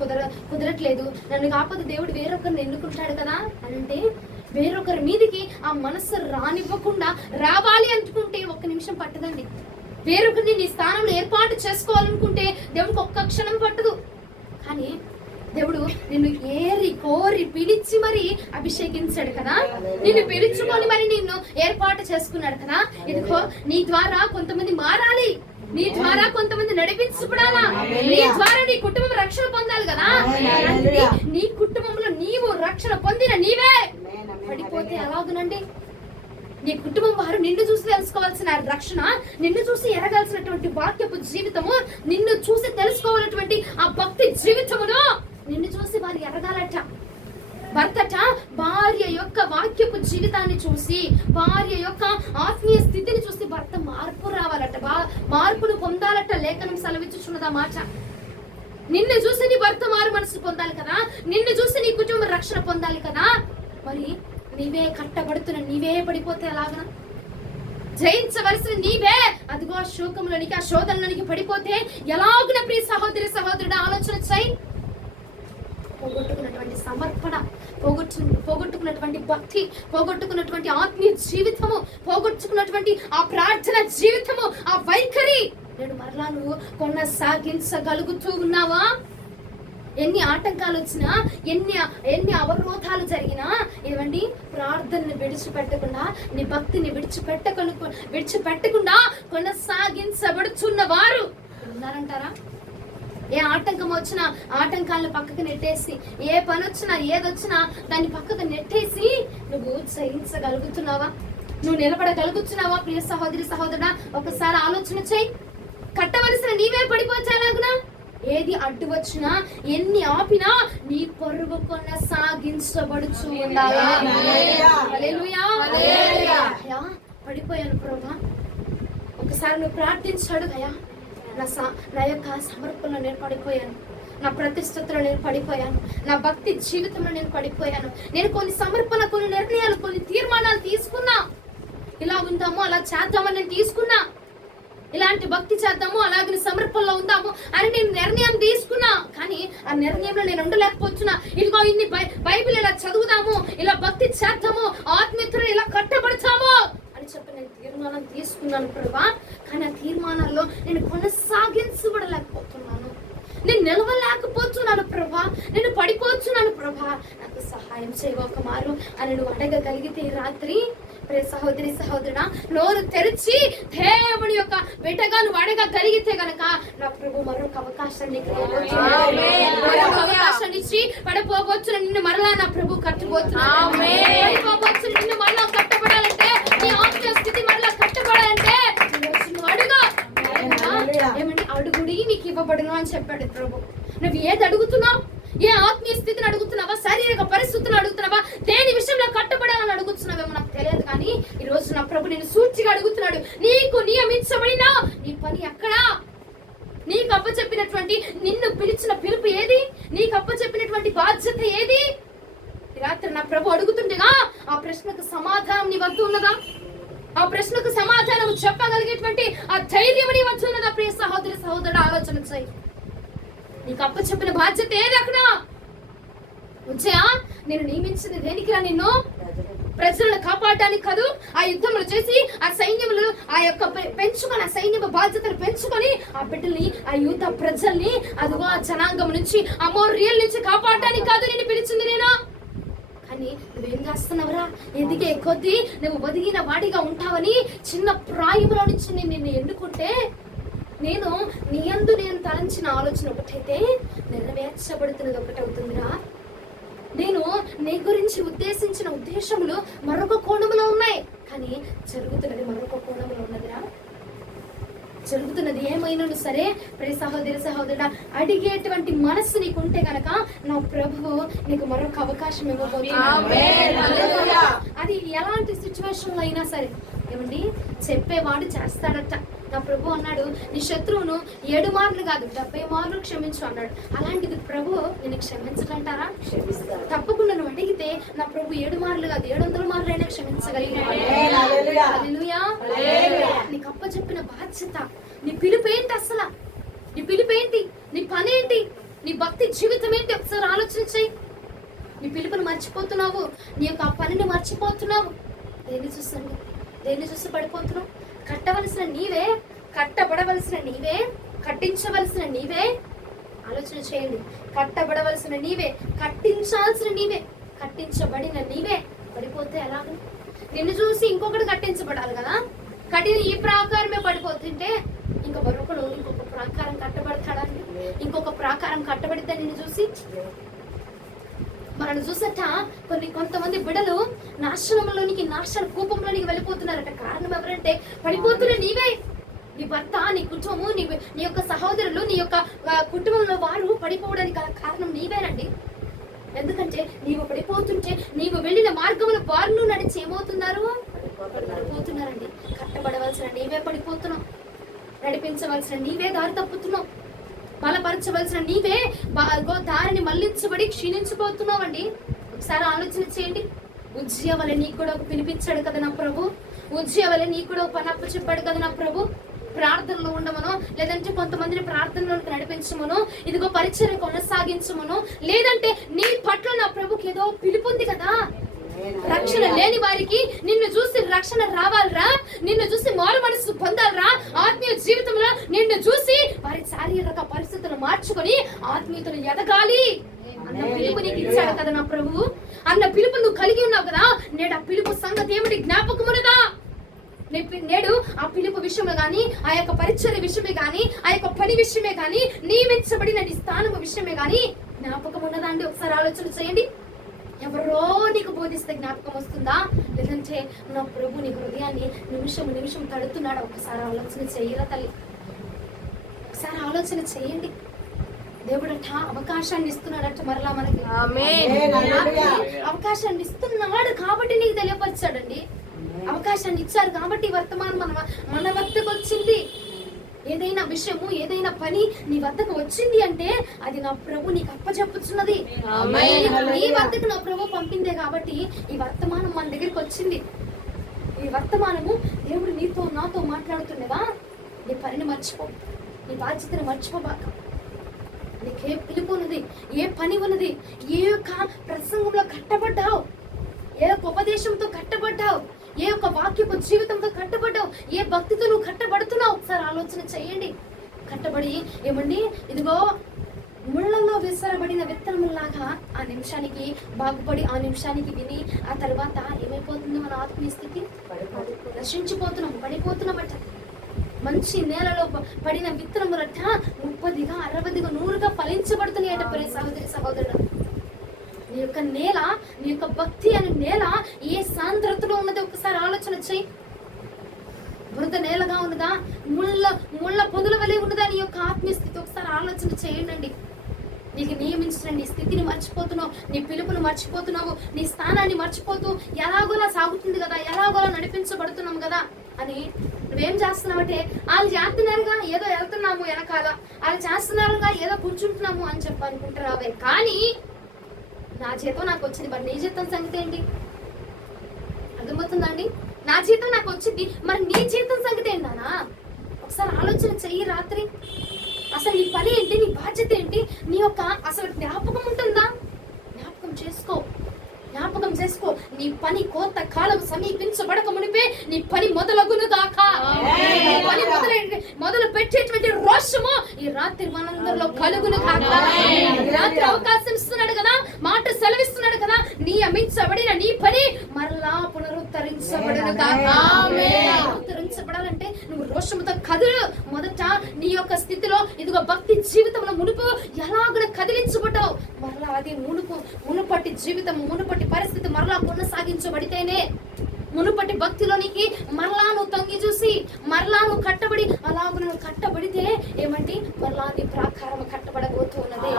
కుదరట్లేదు, నన్ను కాకపోతే దేవుడు వేరొకరిని ఎన్నుకుంటాడు కదా అని అంటే, వేరొకరి మీదికి ఆ మనస్సు రానివ్వకుండా రావాలి అనుకుంటే ఒక్క నిమిషం పట్టదండి. వేరొకరిని నీ స్థానంలో ఏర్పాటు చేసుకోవాలనుకుంటే దేవుడికి ఒక్క క్షణం పట్టదు. కానీ దేవుడు నిన్ను ఏరి కోరి పిలిచి మరి అభిషేకించాడు కదా, నిన్ను పిలుచుకొని మరి నిన్ను ఏర్పాటు చేసుకున్నాడు కదా. ఇదిగో నీ ద్వారా కొంతమంది మారాలి, నీ ద్వారా కొంతమంది నడిపించబడాలా, నీ ద్వారా నీ కుటుంబం రక్షణ పొందాలి కదా. నీ కుటుంబంలో నీవు రక్షణ పొందిన నీవే పడిపోతే ఎలాగునండి? నీ కుటుంబం వారు నిన్ను చూసి తెలుసుకోవాల్సిన రక్షణ, నిన్ను చూసి ఎరగాల్సినటువంటి వాక్యపు జీవితము, నిన్ను చూసి తెలుసుకోవాలన్నటువంటి ఆ భక్తి జీవితమును నిన్ను చూసి వారు ఎరగాలట. భర్తట భార్య యొక్క వాక్యపు జీవితాన్ని చూసి, భార్య యొక్క ఆత్మీయ స్థితిని చూసి భర్త మార్పు రావాలట, మార్పును పొందాలట. లేఖనం సెలవిచ్చుచున్నదా మాట. నిన్ను చూసి నీ భర్త మారు మనసు పొందాలి కదా, నిన్ను చూసి నీ కుటుంబం రక్షణ పొందాలి కదా. మరి నీవే కట్టబడుతున్న నీవే పడిపోతే ఎలాగా? జయించవలసిన నీవే అదిగో ఆ శోకంలోనికి, ఆ శోధనలోనికి పడిపోతే ఎలాగున ప్రియ సహోదరి సహోదరుడు ఆలోచన చేయి. పోగొట్టుకున్నటువంటి సమర్పణ, పోగొట్టుకున్నటువంటి భక్తి, పోగొట్టుకున్నటువంటి ఆత్మీయ జీవితము, పోగొట్టుకున్నటువంటి ఆ ప్రార్థన జీవితము, ఆ వైఖరి నేను మరలా నువ్వు కొనసాగించగలుగుతూ ఉన్నావా? ఎన్ని ఆటంకాలు వచ్చినా, ఎన్ని అవరోధాలు జరిగినా, ఏమండి ప్రార్థనని విడిచిపెట్టకుండా, నీ భక్తిని విడిచిపెట్టకుండా కొనసాగించబడుచున్న వారు ఉన్నారంటారా? ఏ ఆటంకం వచ్చినా ఆటంకాలను పక్కకు నెట్టేసి, ఏ పని వచ్చినా ఏదొచ్చినా దాన్ని పక్కకు నెట్టేసి నువ్వు జయించగలుగుతున్నావా? నువ్వు నిలబడగలుగుతున్నావా ప్రియ సహోదరి సహోదరుడా? ఒకసారి ఆలోచన చేయి. కట్టవలసిన నీవే పడిపోచేలాగునా? ఏది అడ్డు వచ్చినా, ఎన్ని ఆపినా నీ పరుగు కొనసాగించబడుచు ఉండాలా? హల్లెలూయా. పడిపోయాను ప్రభువా, ఒకసారి నువ్వు ప్రార్థించాడు అయ్యా, నా యొక్క సమర్పణలో నేను పడిపోయాను, నా ప్రతిష్టతలో నేను పడిపోయాను, నా భక్తి జీవితంలో నేను పడిపోయాను, నేను కొన్ని సమర్పణ, కొన్ని నిర్ణయాలు, కొన్ని తీర్మానాలు తీసుకున్నా, ఇలా ఉందాము అలా చేద్దామని నేను తీసుకున్నా. ఇలాంటి భక్తి చేద్దాము, అలాగే సమర్పణలో ఉందాము అని నేను నిర్ణయం తీసుకున్నా. కానీ ఆ నిర్ణయంలో నేను ఉండలేకపోతున్నా. ఇదిగో ఇన్ని బైబిల్ ఇలా చదువుదాము, ఇలా భక్తి చేద్దాము, ఆత్మీయతను ఇలా కట్టబడతాము అని చెప్పి నేను తీర్మానం తీసుకున్నాను ప్రభువా. కానీ ఆ తీర్మానాల్లో నేను కొనసాగించబడలేకపోతున్నాను, నేను నిలవలేకపోతున్నాను ప్రభా, నేను పడిపోతున్నాను ప్రభా, నాకు సహాయం చేయవక మారు అని నువ్వు అడగగలిగితే ఈ రాత్రి ప్రియ సహోదరి సహోదరుడా, నోరు తెరిచి దేవుని యొక్క బిడ్డగా నువ్వు అడగగలిగితే గనక నా ప్రభు మరొక అవకాశాన్ని మరొక అవకాశాన్ని ఇచ్చి పడిపోవచ్చున నిన్ను మరలా నా ప్రభు కట్టబోతున్నాడు. పడిపోవచ్చున నిన్ను మరలా కట్టబడాలంటే, నీ ఆత్మీయ స్థితి మరలా కట్టబడాలంటే నువ్వు అడుగు. ఏమంటే అడుగుడి నీకు ఇవ్వబడును అని చెప్పాడు ప్రభు. నువ్వు ఏది అడుగుతున్నావు? ఏ ఆత్మీయ స్థితిని అడుగుతున్నావా, శారీరక పరిస్థితులను అడుగుతున్నావా, దేని విషయంలో కట్టబడాలని అడుగుతున్నావేమో నాకు తెలియదు. కానీ ఈ రోజు నా ప్రభు నేను సూచిగా అడుగుతున్నాడు, నీకు నియమించబడిన నీ పని ఎక్కడా? నీకు అప్పచెప్పినటువంటి నిన్ను పిలిచిన పిలుపు ఏది? నీకు అప్పచెప్పినటువంటి బాధ్యత ఏది? ఈ రాత్రి నా ప్రభు అడుగుతుండేగా ఆ ప్రశ్నకు సమాధానం నీ వద్ద ఉన్నదా? ఆ ప్రశ్నకు సమాధానం చెప్పగలిగేటువంటి ఆ ధైర్యం నీ వద్ద ఉన్నదా? ప్రియ సహోదరి సహోదరుడు, ఆలోచన చేయి. నీకు అప్పచెప్పిన బాధ్యత ఏది అక్కడ? వచ్చా నేను నియమించింది దేనికిరా? నిన్ను ప్రజలను కాపాడడానికి కాదు. ఆ యుద్ధములు చేసి ఆ సైన్యములు ఆ యొక్క పెంచుకొని, ఆ సైన్య బాధ్యతలు పెంచుకొని ఆ బిడ్డల్ని, ఆ యూద ప్రజల్ని అదిగో ఆ జనాంగం నుంచి, అమోరియల్ నుంచి కాపాడడానికి కాదు నేను పిలిచింది నేను. కానీ నువ్వేం చేస్తున్నావురా? ఎదిగే కొద్దీ నువ్వు ఒదిగిన వాడిగా ఉంటావని చిన్న ప్రాయంలో నుంచి నేను నిన్ను ఎన్నుకుంటే, నేను నీ యందు నేను తలంచిన ఆలోచన ఒకటైతే నెరవేర్చబడుతున్నది ఒకటవుతుందిరా. నేను నీ గురించి ఉద్దేశించిన ఉద్దేశములు మరొక కోణంలో ఉన్నాయి, కానీ జరుగుతున్నది మరొక కోణంలో ఉన్నదిరా. జరుగుతున్నది ఏమైనా సరే ప్రియ సహోదరి సహోదరుడా, అడిగేటువంటి మనస్సు నీకుంటే గనక నా ప్రభువు నీకు మరొక అవకాశం ఇవ్వబోతున్నాడు. అది ఎలాంటి సిచ్యువేషన్ లో అయినా సరే. ఏమండి, చెప్పేవాడు చేస్తాడట. నా ప్రభు అన్నాడు, నీ శత్రువును 7 మార్లు కాదు 70 మార్లు క్షమించు అన్నాడు. అలాంటిది ప్రభు నేను క్షమించగలంటారా? తప్పకుండా నువ్వు అడిగితే నా ప్రభు 7 మార్లు కాదు 700 మార్లు అయినా క్షమించగలిగినాడు. నీకు అప్పచెప్పిన బాధ్యత, నీ పిలుపు ఏంటి? అసలు నీ పిలుపు ఏంటి? నీ పని ఏంటి? నీ భక్తి జీవితం ఏంటి? ఒకసారి ఆలోచన చెయ్యి. నీ పిలుపుని మర్చిపోతున్నావు, నీ యొక్క ఆ పనిని మర్చిపోతున్నావు. దేన్ని చూసండి, దేన్ని చూసి పడిపోతున్నావు? కట్టవలసిన నీవే, కట్టబడవలసిన నీవే, కట్టించవలసిన నీవే. ఆలోచన చేయండి. కట్టబడవలసిన నీవే, కట్టించాల్సిన నీవే, కట్టించబడిన నీవే పడిపోతే ఎలాగ? నిన్ను చూసి ఇంకొకటి కట్టించబడాలి కదా. కట్టిన ఈ ప్రాకారమే పడిపోతుంటే ఇంకా మరొకడు ఇంకొక ప్రాకారం కట్టబడతాడండి. ఇంకొక ప్రాకారం కట్టబడితే నిన్ను చూసి మనల్ని చూసట కొంతమంది బిడలు నాశనంలోనికి, నాశన కూపంలోనికి వెళ్ళిపోతున్నారట. కారణం ఎవరంటే పడిపోతున్న నీవే. నీ భర్త, నీ కుటుంబము, నీ యొక్క సహోదరులు, నీ యొక్క కుటుంబంలో వారు పడిపోవడానికి గల కారణం నీవేనండి. ఎందుకంటే నీవు పడిపోతుంటే నీవు వెళ్ళిన మార్గంలో వారు నడిచి ఏమవుతున్నారు? పడిపోతున్నారండి. కట్టబడవలసిన నీవే పడిపోతున్నావు, నడిపించవలసిన నీవే దారి తప్పుతున్నావు, బలపరచవలసిన నీవే దారిని మళ్లించబడి క్షీణించిపోతున్నావు అండి. ఒకసారి ఆలోచన చేయండి. ఉజ్జియా వలె నీకు కూడా ఒక పిలిపించాడు కదా నా ప్రభు. ఉజ్జియా వలె నీకు కూడా ఒక పని అప్పు చెప్పాడు కదా నా ప్రభు. ప్రార్థనలో ఉండమనో, లేదంటే కొంతమందిని ప్రార్థనలోకి నడిపించమనో, ఇదిగో పరిచర్య కొనసాగించమనో, లేదంటే నీ పట్ల నా ప్రభుకి ఏదో పిలుపుంది కదా. రక్షణ లేని వారికి నిన్ను చూసి రక్షణ రావాలరా, నిన్ను చూసి మారు మనసు పొందాలరా. ఆత్మీయ జీవితంలో నిన్ను చూసి వారి శారీరక పరిస్థితులు మార్చుకొని ఆత్మీయతను ఎదగాలి అన్న పిలుపు నీకు ఇచ్చాడు కదా నా ప్రభువు. అన్న పిలుపు నువ్వు కలిగి ఉన్నావు కదా. నేడు ఆ పిలుపు సంగతి ఏమిటి? జ్ఞాపకమున్నదా? నేడు ఆ పిలుపు విషయమే గాని, ఆ యొక్క పరిచర్య విషయమే గాని, ఆ యొక్క పని విషయమే గాని, నియమించబడిన నీ స్థానము విషయమే గాని జ్ఞాపకం ఉన్నదా అండి? ఒకసారి ఆలోచన చేయండి. ఎవరో నీకు బోధిస్తే జ్ఞాపకం వస్తుందా? లేదంటే నా ప్రభు నీ హృదయాన్ని నిమిషం నిమిషం తడుతున్నాడు? ఒకసారి ఆలోచన చెయ్యరా తల్లి, ఒకసారి ఆలోచన చేయండి. దేవుడట అవకాశాన్ని ఇస్తున్నాడట మరలా మనకి. అవకాశాన్ని ఇస్తున్నాడు కాబట్టి నీకు తెలియపరిచాడండి. అవకాశాన్ని ఇచ్చారు కాబట్టి వర్తమానం మన వద్దకు వచ్చింది. ఏదైనా విషయము, ఏదైనా పని నీ వద్దకు వచ్చింది అంటే అది నా ప్రభు నీకు అప్పచెప్పుచున్నది. నీ వద్దకు నా ప్రభు పంపిందే కాబట్టి ఈ వర్తమానం మన దగ్గరికి వచ్చింది. ఈ వర్తమానము దేవుడు నీతో నాతో మాట్లాడుతున్నదా? నీ పనిని మర్చిపో, నీ బాధ్యతను మర్చిపోబాక. నీకే పిలుపు ఉన్నది, ఏ పని ఉన్నది, ఏ యొక్క ప్రసంగంలో కట్టబడ్డావు, ఏ యొక్క ఉపదేశంతో కట్టబడ్డావు, ఏ యొక్క వాక్యపు జీవితంతో కట్టబడ్డావు, ఏ భక్తితో నువ్వు కట్టబడుతున్నావు ఒకసారి ఆలోచన చేయండి. కట్టబడి ఏమండి, ఇదిగో ముళ్ళలో విసరబడిన విత్తనములాగా ఆ నిమిషానికి బాగుపడి, ఆ నిమిషానికి విని, ఆ తర్వాత ఏమైపోతుంది మన ఆత్మీయ స్థితి? నశించిపోతున్నాం, పడిపోతున్నామట. మంచి నేలలో పడిన విత్తనములట 30గా 60గా 100గా ఫలించబడుతున్నాయట. ప్రియ సహోదరి సహోదరుడు, నీ యొక్క నేల, నీ యొక్క భక్తి అనే నేల ఏ సాంద్రతలో ఉన్నది ఒకసారి ఆలోచన చెయ్యి. బురద నేలగా ఉన్నదా, ముళ్ళ పొదుల వలె ఉన్నదా నీ యొక్క ఆత్మీయ స్థితి? ఒకసారి ఆలోచన చేయండి. నీకు నియమించిన నీ స్థితిని మర్చిపోతున్నావు, నీ పిలుపును మర్చిపోతున్నావు, నీ స్థానాన్ని మర్చిపోతూ ఎలాగోలా సాగుతుంది కదా, ఎలాగోలా నడిపించబడుతున్నాం కదా అని నువ్వేం చేస్తున్నావంటే, వాళ్ళు చేస్తున్నారుగా ఏదో వెళ్తున్నాము వెనకాల, వాళ్ళు చేస్తున్నారుగా ఏదో కూర్చుంటున్నాము అని చెప్పి అనుకుంటున్నావే. కానీ నా జీతం నాకు వచ్చింది, మరి నీ జీతం సంగతి ఏంటి? అర్థమవుతుందండి? నా జీతం నాకు వచ్చింది, మరి నీ జీతం సంగతి ఏంటనా? ఒకసారి ఆలోచన చెయ్యి రాత్రి. అసలు నీ పని ఏంటి, నీ బాధ్యత ఏంటి, నీ యొక్క అసలు జ్ఞాపకం ఉంటుందా? జ్ఞాపకం చేసుకో. నీ పని కోత కాలం సమీపించబడక మునిపే నీ పని మొదలగును దాకా, పని మొదలు పెట్టేటువంటి రోషము ఈ రాత్రి మనందరిలో కలుగును కాక. రాత్రి అవకాశం ఇస్తున్నాడు కదా, మాట సెలవిస్తున్నాడు కదా, నియమించబడిన నీ పని మరలా పునరుద్ధరించబడను కాక. పునరుద్ధరించబడాలంటే నువ్వు రోషముతో కదులు. మొదట నీ యొక్క స్థితిలో ఇదిగో భక్తి జీవితంలో మునుపు ఎలాగ కదిలించబడ్డావు, మరలా అది మునుపటి జీవితం, మునుపటి పరిస్థితి మరలా కొనసాగించబడితేనే, మునుపటి భక్తిలోనికి మరలా నువ్వు తొంగి చూసి, మరలా నువ్వు కట్టబడి, అలాగ నువ్వు కట్టబడితే ఏమంటే మరలా నీ ప్రాకారం కట్టబడబోతూ ఉన్నది.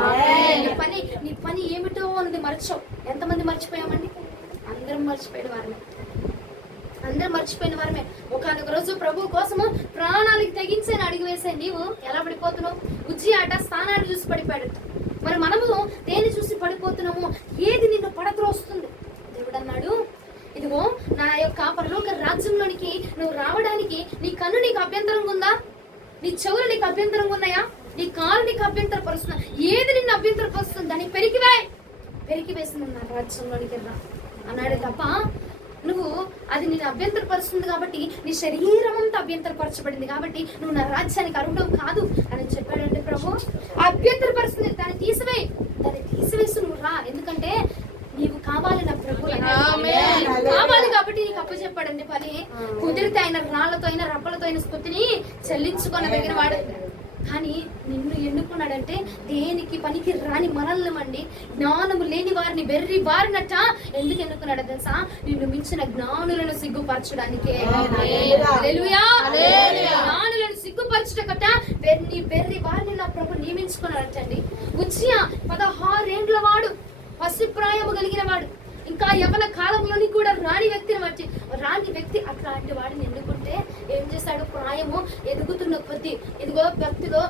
నీ పని ఏమిటో అన్నది మర్చావు. ఎంతమంది మర్చిపోయామండి? అందరం మర్చిపోయిన వారమే. ఒకనొక రోజు ప్రభు కోసము ప్రాణాలకు తెగించని అడిగి వేసే నీవు ఎలా పడిపోతున్నావు? ఉజ్జి ఆట స్థానాన్ని చూసి పడిపోయాడు. మరి మనము దేన్ని చూసి పడిపోతున్నాము? ఏది నిన్ను పడద్రోస్తుంది? దేవుడు అన్నాడు, ఇదిగో నా యొక్క పరలోక రాజ్యంలోనికి నువ్వు రావడానికి నీ కన్ను నీకు అభ్యంతరంగా ఉందా? నీ చెవులు నీకు అభ్యంతరంగా ఉన్నాయా? నీ కాలు నీకు అభ్యంతరపరుస్తుందా? ఏది నిన్ను అభ్యంతరపరుస్తుంది దాన్ని పెరికివేసింది నా రాజ్యంలోనికి రా అన్నాడే తప్ప, నువ్వు అది నేను అభ్యంతరపరుస్తుంది కాబట్టి, నీ శరీరం అంతా అభ్యంతరపరచబడింది కాబట్టి నువ్వు నా రాజ్యానికి అర్హుడవు కాదు అని చెప్పాడంటే ప్రభు. అభ్యంతరపరుస్తుంది, దాన్ని తీసివేసి నువ్వు రా. ఎందుకంటే నీవు కావాలి నా ప్రభు, కావాలి కాబట్టి నీకు అప్పచెప్పాడండి పని. కుదిరితే ఆయన రాళ్లతో అయినా రప్పలతో అయిన స్తుతిని చెల్లించుకొనదగిన వాడు. కానీ నిన్ను ఎన్నుకున్నాడంటే దేనికి పనికి రాని మనల్ని మండి, జ్ఞానము లేని వారిని వెర్రి వారినట్ట ఎందుకు ఎన్నుకున్నాడు తెలుసా? నిన్ను మించిన జ్ఞానులను సిగ్గుపరచడానికే. జ్ఞానులను సిగ్గుపరచుటకట వెర్రి వారిని నా ప్రభు నియమించుకున్నాడటండి. ఉజ్జియా 16 ఏండ్ల వాడు, పసిప్రాయము కలిగిన వాడు, ఇంకా యవన కాలంలోని కూడా రాని వ్యక్తి అట్లాంటి వాడిని ఎన్నుకుంటే ఏం చేశాడు? ప్రాయము ఎదుగుతున్న కొద్దీ, ఇదిగో భక్తిలో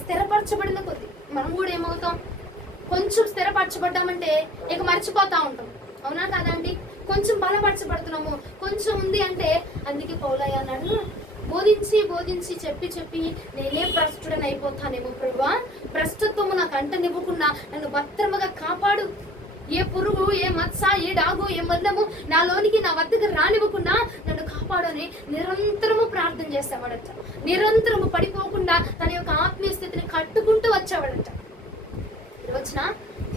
స్థిరపరచబడిన కొద్దీ మనం కూడా ఏమవుతాం? కొంచెం స్థిరపరచబడ్డామంటే ఇక మర్చిపోతా ఉంటాం. అవునా కాదండి? కొంచెం బలపరచబడుతున్నాము, కొంచెం ఉంది అంటే. అందుకే పౌలయ్య అన్నాడు, బోధించి చెప్పి నేనే భ్రష్టుడని అయిపోతానేమో ప్రభువా, భ్రష్టత్వము నాకు అంటనివ్వకుండా నన్ను భద్రముగా కాపాడు. ఏ పురుగు, ఏ మత్స, ఏ డాగు, ఏ మల్లము నాలోనికి నా వద్దకు రానివ్వకుండా నన్ను కాపాడని నిరంతరము ప్రార్థన చేసేవాడట. నిరంతరము పడిపోకుండా తన యొక్క ఆత్మీయ స్థితిని కట్టుకుంటూ వచ్చేవాడట. రోజున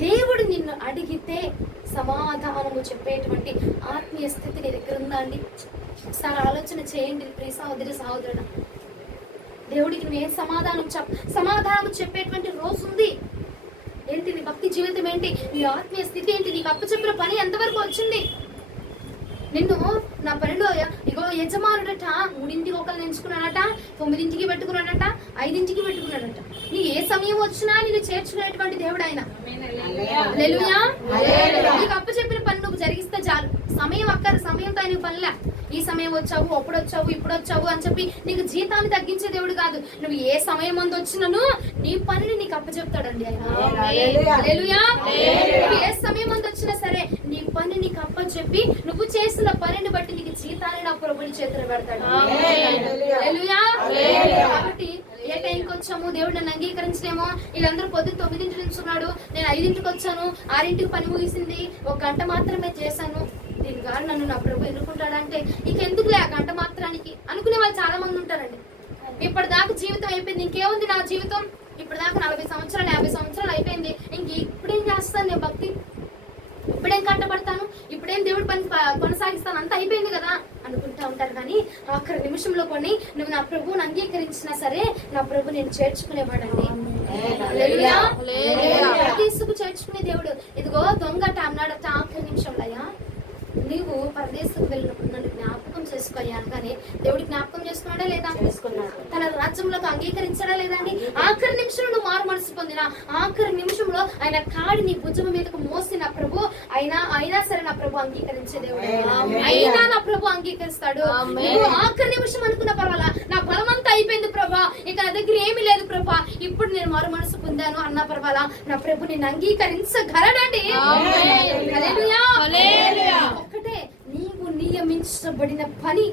దేవుడు నిన్ను అడిగితే సమాధానము చెప్పేటువంటి ఆత్మీయ స్థితి నీ దగ్గర ఉందా అండి? ఒకసారి ఆలోచన చేయండి ప్రియ సహోదరుడా. దేవుడికి నువ్వు సమాధానం చెప్పేటువంటి రోజు ఉంది. ఏంటి నీ భక్తి జీవితం ఏంటి? నీ ఆత్మీయ స్థితి ఏంటి? నీకు అప్పచెప్పిన పని ఎంతవరకు వచ్చింది? నిన్ను నా పనిలో ఇగో యజమానుడట 3ంటికి ఒకరిని ఎంచుకున్నాడట, 9ంటికి పెట్టుకున్నాడట, 5ంటికి పెట్టుకున్నాడట. నీ ఏ సమయం వచ్చినా నిన్ను చేర్చుకునేటువంటి దేవుడు ఆయన. హల్లెలూయా. నీకు అప్పచెప్పిన పని నువ్వు జరిగిస్తే చాలు. సమయంతో ఆయనకు పనిలే. ఈ సమయం వచ్చావు, అప్పుడు వచ్చావు, ఇప్పుడు వచ్చావు అని చెప్పి నీకు జీతాన్ని తగ్గించే దేవుడు కాదు. నువ్వు ఏ సమయం అందు వచ్చినను నీ పనిని నీకు అప్పచెప్తాడండి ఆయన. హల్లెలూయా. నువ్వు ఏ సమయం అందు వచ్చినా సరే నీ పని నీకు అప్పచెప్పి నువ్వు చేసిన పనిని బట్టి నీకు జీతాన్ని నా ప్రభు నీ చేతిలో పెడతాడు. హల్లెలూయా. కాబట్టి ఏ టైంకి వచ్చాము, దేవుడు నన్ను అంగీకరించలేమో. వీళ్ళందరూ పొద్దున్న 9 నిల్చున్నాడు, నేను 5కి వచ్చాను, 6కి పని ముగిసింది, 1 గంట మాత్రమే చేశాను, దీని ద్వారా నన్ను నా ప్రభు ఎన్నుకుంటాడంటే ఇక ఎందుకులే ఆ గంట మాత్రానికి అనుకునే వాళ్ళు చాలా మంది ఉంటారండి. ఇప్పటిదాకా జీవితం అయిపోయింది, ఇంకేముంది నా జీవితం, ఇప్పటిదాకా 40 సంవత్సరాలు 50 సంవత్సరాలు అయిపోయింది, ఇంక ఇప్పుడేం చేస్తాను నేను భక్తి, ఇప్పుడేం కట్టబడతాను, ఇప్పుడేం దేవుడి పని కొనసాగిస్తాను, అంత అయిపోయింది కదా అనుకుంటా ఉంటారు. కానీ ఆఖరి నిమిషంలో కొన్ని నువ్వు నా ప్రభువుని అంగీకరించినా సరే నా ప్రభు నేను చేర్చుకునేవాడండి. హల్లెలూయా. పరదేశుకు చేర్చుకునే దేవుడు. ఇదిగో దొంగట అన్నాడట ఆఖరి నిమిషంలో, అయ్యా నీవు పరదేశకు వెళ్ళినప్పుడు నన్ను జ్ఞాపకం చేసుకోయ్యా అనగానే దేవుడు జ్ఞాపకం చేసుకున్నాడా లేదా, తన రాజ్యంలోకి అంగీకరించాడా లేదా అండి. ఆఖరి నిమిషంలో నువ్వు మారు మనసు పొందిన, ఆఖరి నిమిషంలో ఆయన కాడి నీ భుజం మీదకు మోసిన ప్రభు అయినా సరే నా ప్రభు అంగీకరించే దేవుడు, అయినా నా ప్రభు అంగీకరిస్తాడు. నువ్వు ఆఖరి నిమిషం అనుకున్న పర్వాలా, నా బలం అంతా అయిపోయింది ప్రభా, ఇక నా దగ్గర ఏమీ లేదు ప్రభా, ఇప్పుడు నేను మారు మనసు పొందాను అన్న పర్వాలా, నా ప్రభు నిన్ను అంగీకరించగలడండి. ఒక్కటే, నీవు నియమించబడిన పని,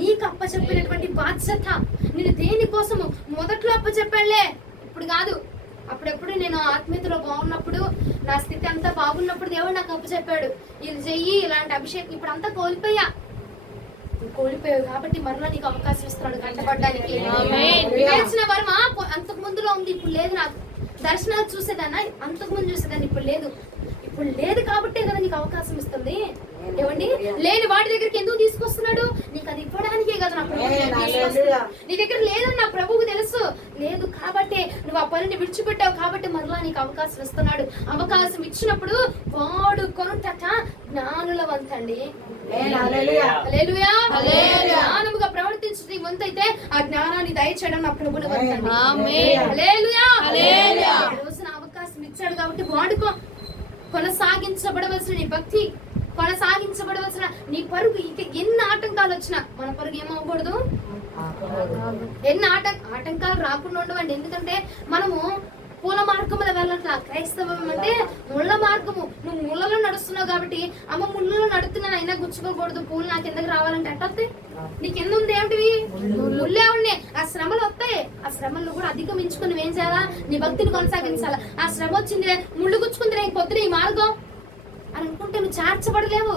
నీకు అప్పచెప్పినటువంటి బాధ్యత, నేను దేనికోసము మొదట్లో అప్పచెప్పాడులే, ఇప్పుడు కాదు, అప్పుడెప్పుడు నేను ఆత్మీయతలో బాగున్నప్పుడు, నా స్థితి అంతా బాగున్నప్పుడు దేవుడు నాకు అప్పచెప్పాడు, ఇది చెయ్యి ఇలాంటి అభిషేకం, ఇప్పుడు అంతా కోల్పోయావు కాబట్టి మరలా నీకు అవకాశం ఇస్తున్నాడు కట్టబడ్డానికి. వివేచన వర్మ అంతకు ముందులో ఉంది, ఇప్పుడు లేదు. నాకు దర్శనాలు చూసేదాన్ని, అంతకు ముందు చూసేదాన్ని, ఇప్పుడు లేదు కాబట్టే కదా నీకు అవకాశం ఇస్తుంది. ఏమండి, లేని వాడి దగ్గరికి ఎందుకు తీసుకొస్తున్నాడు, నీకు అది ఇవ్వడానికే కదా నా ప్రభు. నీ దగ్గర లేదని నా ప్రభువుకు తెలుసు, లేదు కాబట్టే నువ్వు ఆ పనిని విడిచిపెట్టావు కాబట్టి మరలా నీకు అవకాశం ఇస్తున్నాడు. అవకాశం ఇచ్చినప్పుడు వాడు కొనుటట జ్ఞానుల వంతండి. హల్లెలూయా. జ్ఞానముగా ప్రవర్తించే వంతైతే ఆ జ్ఞానాన్ని దయచేయడం నా ప్రభువుల వంతండి. హల్లెలూయా. ఈ రోజున అవకాశం ఇచ్చాడు కాబట్టి వాడుకో. కొనసాగించబడవలసిన నీ భక్తి, కొనసాగించబడవలసిన నీ పరుగు, ఇక ఎన్ని ఆటంకాలు వచ్చినా మన పరుగు ఏమవ్వకూడదు, ఎన్ని ఆటంకాలు రాకుండా ఉండవండి. ఎందుకంటే మనము పూల మార్గంలో వెళ్ళట్లా, క్రైస్తవం అంటే ముళ్ళ మార్గము. నువ్వు ముళ్ళలో నడుస్తున్నావు కాబట్టి, అమ్మ ముళ్ళలో నడుతున్నాను అయినా గుచ్చుకోకూడదు, పూలు నాకు ఎందుకు రావాలంటే అట్టొస్తాయి. నీకు ఎన్ని ఉంది ఏమిటివి, ముళ్ళే ఉన్నాయి. ఆ శ్రమలు వస్తాయి, ఆ శ్రమలను కూడా అధిగమించుకుని నువ్వేం చేయాలా, నీ భక్తిని కొనసాగించాలా. ఆ శ్రమ వచ్చింది, ముళ్ళు గుచ్చుకుంది, పొద్దున ఈ మార్గం అని అనుకుంటే నువ్వు చేర్చబడలేవు.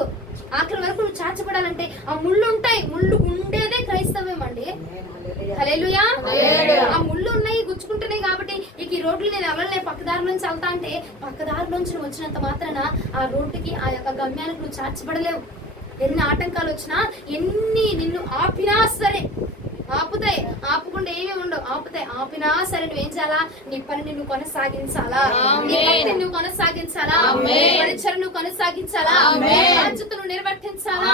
ఆఖరి వరకు నువ్వు చేర్చబడాలంటే ఆ ముళ్ళు ఉంటాయి, ముళ్ళు ఉండేదే క్రైస్తవం అండి. హల్లెలూయా. ఆ ముళ్ళు ఉన్నాయి, గుచ్చుకుంటున్నాయి కాబట్టి ఇక ఈ రోడ్లు నేను ఎవరలే పక్కదారి నుంచి వెళ్తా అంటే, పక్కదారి నుంచి నువ్వు వచ్చినంత మాత్రాన ఆ రోడ్డుకి, ఆ యొక్క గమ్యానికి నువ్వు చేర్చబడలేవు. ఎన్ని ఆటంకాలు వచ్చినా, ఎన్ని నిన్ను ఆపినా సరే, ఆపుతాయి, ఆపకుండా ఏమీ ఉండవు, ఆపినా సరే నువ్వేం చేయాలా, నీ పనిని నువ్వు కొనసాగించాలా, నీ భక్తిని నువ్వు కొనసాగించాలా, పరిచయం నువ్వు కొనసాగించాలా, బాధ్యతను నిర్వర్తించాలా,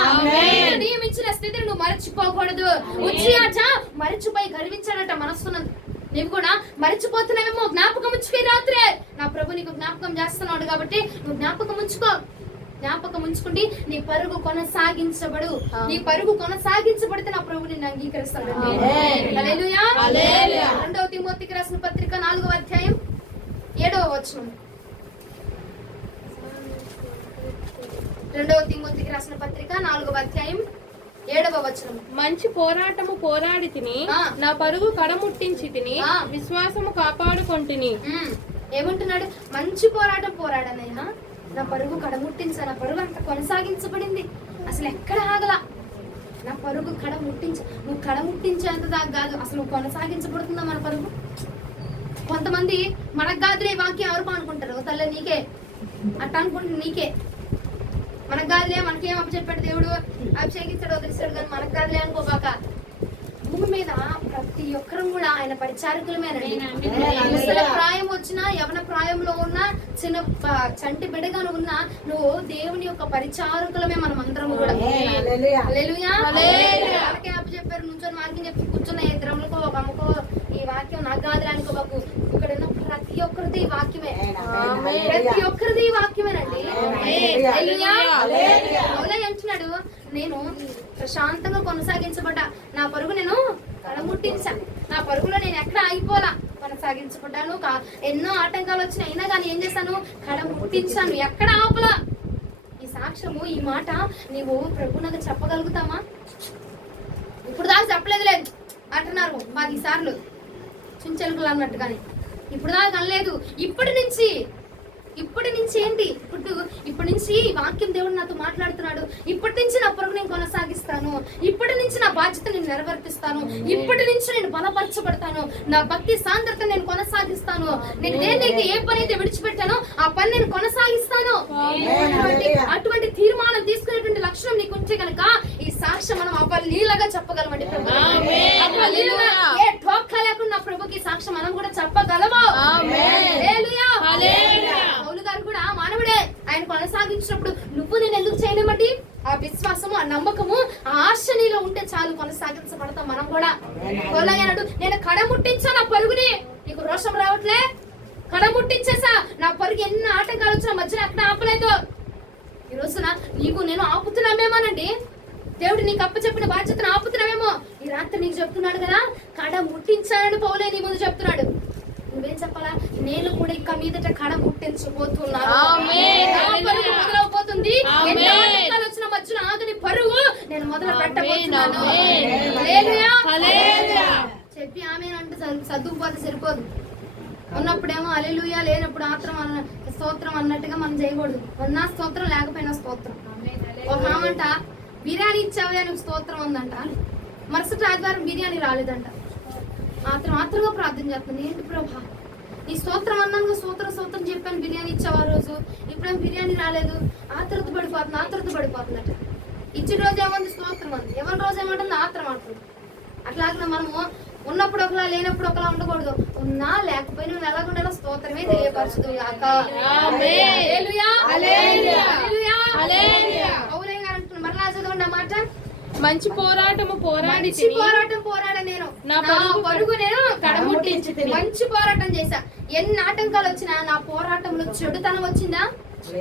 నియమించిన స్థితిని నువ్వు మరచిపోకూడదు. ఉచియాచ మరచిపోయి గర్వించాడట మనస్సునందు. నువ్వు కూడా మరచిపోతున్నావేమో, జ్ఞాపకం ఉంచుకో. రాత్రే నా ప్రభు నీకు జ్ఞాపకం చేస్తున్నాడు కాబట్టి నువ్వు జ్ఞాపకం ఉంచుకో. జ్ఞాపకం ఉంచుకుంటే నీ పరుగు కొనసాగించబడు. నీ పరుగు కొనసాగించబడితే నా ప్రభు నిన్ను అంగీకరిస్తాడు. హల్లెలూయా. 2వ తిమోతికి రాసిన పత్రిక 4వ అధ్యాయం 7వ వచనం. 2వ తిమోతికి రాసిన పత్రిక 4వ అధ్యాయం 7వ వచనం. మంచి పోరాటము పోరాడి తిని, నా పరుగు కడముట్టించి తిని, విశ్వాసము కాపాడుకొంటిని. ఏమంటున్నాడు, మంచి పోరాటం పోరాడనయ్యా, నా పరుగు కడముట్టించా, నా పరుగు అంత కొనసాగించబడింది, అసలు ఎక్కడ ఆగలా, నా పరుగు నువ్వు కడముట్టించేంత దాకా కాదు, అసలు నువ్వు కొనసాగించబడుతుందా మన పరుగు. కొంతమంది మనకు కాదులే వాక్యం ఎవరు అనుకుంటారు, తల్లి నీకే అట్ట అనుకుంటే నీకే, మనకు కాదులే, మనకేం అప్పచెప్పాడు దేవుడు, అభిషేకించాడు వదిలిస్తాడు, కానీ మనకు కాదులే అనుకోబాక. భూమి మీద ప్రతి ఒక్కరం కూడా ఆయన పరిచారకులమేనండి. ముసలి ప్రాయం వచ్చినా, యవన ప్రాయంలో ఉన్నా, చిన్న చంటి బిడ్డగా ఉన్నా, నువ్వు దేవుని యొక్క పరిచారకులమే మనం అందరం కూడా. హల్లెలూయా. వాళ్ళకే అప్పచెప్పారు, నుంచొని వాక్యం చెప్పి కూర్చున్న ఇద్దరములకో ఒక అమ్మకో ఈ వాక్యం నాకు కాదులే అనుకోబాకు. ఇక్కడ ఉన్న ప్రతి ఒక్కరిది ఈ వాక్యమే, ప్రతి ఒక్కరిది ఈ వాక్యమేనండి. అంటున్నాడు, నేను ప్రశాంతంగా కొనసాగించబడ్డా, నా పరుగు నేను కడముట్టించా, నా పరుగులో నేను ఎక్కడ ఆగిపోలా, కొనసాగించబడ్డాను. ఎన్నో ఆటంకాలు వచ్చినా అయినా కానీ ఏం చేశాను, కడముట్టించాను, ఎక్కడ ఆపలా. ఈ సాక్ష్యము, ఈ మాట నీవు ప్రభువునకు చెప్పగలుగుతామా? ఇప్పుడు దాకా చెప్పలేదు లేదు అంటున్నారు 10 సార్లు చుంచెలుకలు అన్నట్టుగాని. ఇప్పుడు దాకా అనలేదు. ఇప్పటి నుంచి ఏంటి ఇప్పటి నుంచి ఈ వాక్యం దేవుడు నాతో మాట్లాడుతున్నాడు. ఇప్పటి నుంచి నా పొరుగు నేను కొనసాగిస్తాను. ఇప్పటి నుంచి నా బాధ్యత నేను నెరవేర్తిస్తాను. ఇప్పటి నుంచి నేను బలపరచబడతాను. నా భక్తి సాంద్రత నేను కొనసాగిస్తాను. నేను దేనికి ఏ పని అయితే విడిచిపెట్టానో ఆ పని నేను కొనసాగిస్తాను. అటువంటి తీర్మానం తీసుకునేటువంటి లక్షణం నీకు ఉంటే కనుక ఈ సాక్ష్యం మనం అవలీలగా చెప్పగలమండి. ప్రభు అవలీలగా ఏ ఠోకా లేకుండా ప్రభుకి సాక్ష్యం మనం కూడా చెప్పగలము. హల్లెలూయా. పౌలు గారు కూడా మానవుడే. ఆయన కొనసాగించినప్పుడు నువ్వు నేను ఎందుకు చేయలేమండి? ఆ విశ్వాసము, ఆ నమ్మకము, ఆ ఆశ నీలో ఉంటే చాలు, కొనసాగించబడతాం మనం కూడా. పౌలయ్యన్నాడు, నేను కడముట్టించా నా పరుగుని. నీకు రోషం రావట్లే? కడముట్టించేసా. నా పరుగు ఎన్ని ఆటంకాలు వచ్చినా మధ్యలో ఎక్కడ ఆపలేదు. ఈ రోజున నీకు నేను ఆపుతున్నామేమోనండి. దేవుడు నీకు అప్పచెప్పిన బాధ్యతను ఆపుతున్నామేమో. ఈ రాత్రి నీకు చెప్తున్నాడు కదా, కడ ముట్టించాలని పౌలే నీ ముందు చెప్తున్నాడు. నువ్వేం చెప్పాలా? నేను కూడా ఇక మీదట కడ ముట్టించబోతున్నాను. మొదలవుతుంది. ఎన్ని ఆటంకాలు వచ్చిన మధ్యలో ఆగని పరుగు నేను మొదలు పెట్టబోతున్నాను. చెప్పి ఆమె అంటే చదువుకోతే సరిపోదు. ఉన్నప్పుడేమో హల్లెలూయా, లేనప్పుడు ఆత్రం స్తోత్రం అన్నట్టుగా మనం చేయకూడదు. ఉన్నా స్తోత్రం, లేకపోయినా స్తోత్రం. ఒక ఆమంట బిర్యానీ ఇచ్చావే నువ్వు స్తోత్రం ఉందంట. మరుసటి ఆదివారం బిర్యానీ రాలేదంట. ఆత్రంగా ప్రార్థన చేస్తుంది. ఏంటి ప్రభా, ఈ స్తోత్రం అన్నాను, స్తోత్రం చెప్పాను, బిర్యానీ ఇచ్చావు ఆ రోజు, ఇప్పుడేం బిర్యానీ రాలేదు. ఆతృత పడిపోతుందట. ఇచ్చిన రోజు ఏమంది? స్తోత్రం అంది. ఎవరి రోజు ఏమంటుంది? ఆత్రం అంటుంది. అట్లాగే మనము ఉన్నప్పుడు ఒకలా, లేనప్పుడు ఒకలా ఉండకూడదు. ఉన్నా లేకపోయినా నువ్వు ఎలాగుండాలో స్తోత్రమే తెలియపరచుదు గాక. పౌలయ్య గారు అంటున్నారు, మరలా చదవండి ఆ మాట. మంచి పోరాటం పోరాడా నేను, నా పరుగు నేను కడముట్టించి. మంచి పోరాటం చేశా. ఎన్ని ఆటంకాలు వచ్చినా నా పోరాటంలో చెడుతనం వచ్చిందా?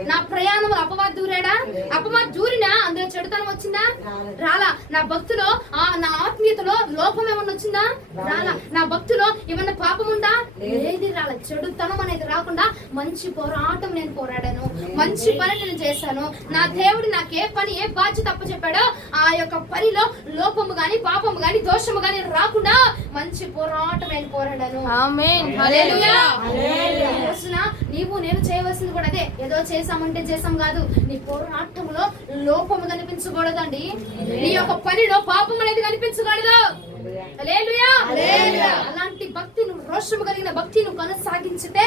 నా ప్రయాణం అపవాద దూరినా అందులో చెడుతనం వచ్చిందా? రాలా. నా భక్తిలో నా ఆత్మీయతలో లోపం ఏమన్నా వచ్చిందా? రాలా. నా భక్తిలో ఏమన్నా పాపం ఉందా? ఏది రాలా. చెడుతనం అనేది రాకుండా మంచి పోరాటం నేను పోరాడాను. మంచి పని నేను చేశాను. నా దేవుడు నాకు ఏ పని, ఏ బాధ్యత అప్పచెప్పాడో ఆ యొక్క పనిలో లోపము గాని, పాపము గాని, దోషము గాని రాకుండా మంచి పోరాటం నేను పోరాడాను. ఆమేన్. హల్లెలూయా. నీవు నేను చేయవలసింది కూడా అదే. ఏదో చేసామంటే చేసాం కాదు. నీ పోరాటంలో లోపము కనిపించకూడదండి. నీ యొక్క పనిలో పాపం అనేది కనిపించకూడదు. హల్లెలూయా. అలాంటి భక్తి, నువ్వు రోషము కలిగిన భక్తి నువ్వు కొనసాగించితే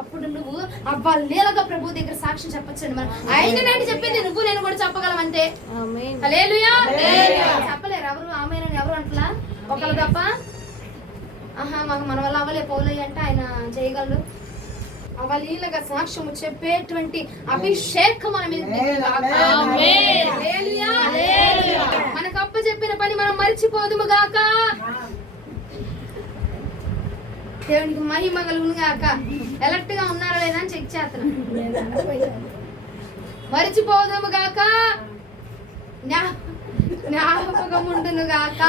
అప్పుడు నువ్వు అవ్వలేలుగా ప్రభు దగ్గర సాక్ష్యం చెప్పొచ్చండి. మరి ఆయననంటే చెప్పింది నువ్వు నేను కూడా చెప్పగలమంతే. హల్లెలూయా. చెప్పలేరు ఎవరు ఆమేనని ఎవరు అంటలా, ఒకళ్ళు తప్ప. మన వల్ల అవ్వలే పౌలయ్య అంటే ఆయన చేయగలడు. అవలీలగా సాక్ష్యము చెప్పేటువంటి అభిషేకం మన మీద. మనకు అప్ప చెప్పిన పని మనం మర్చిపోదుము గాక. దేవునికి మహిమ కలుగును గాక. ఎలర్ట్ గా ఉన్నారా లేదా అని చెక్ చేస్తున్నాం. మర్చిపోదుము గాక, జ్ఞాపకం ఉండును గాక.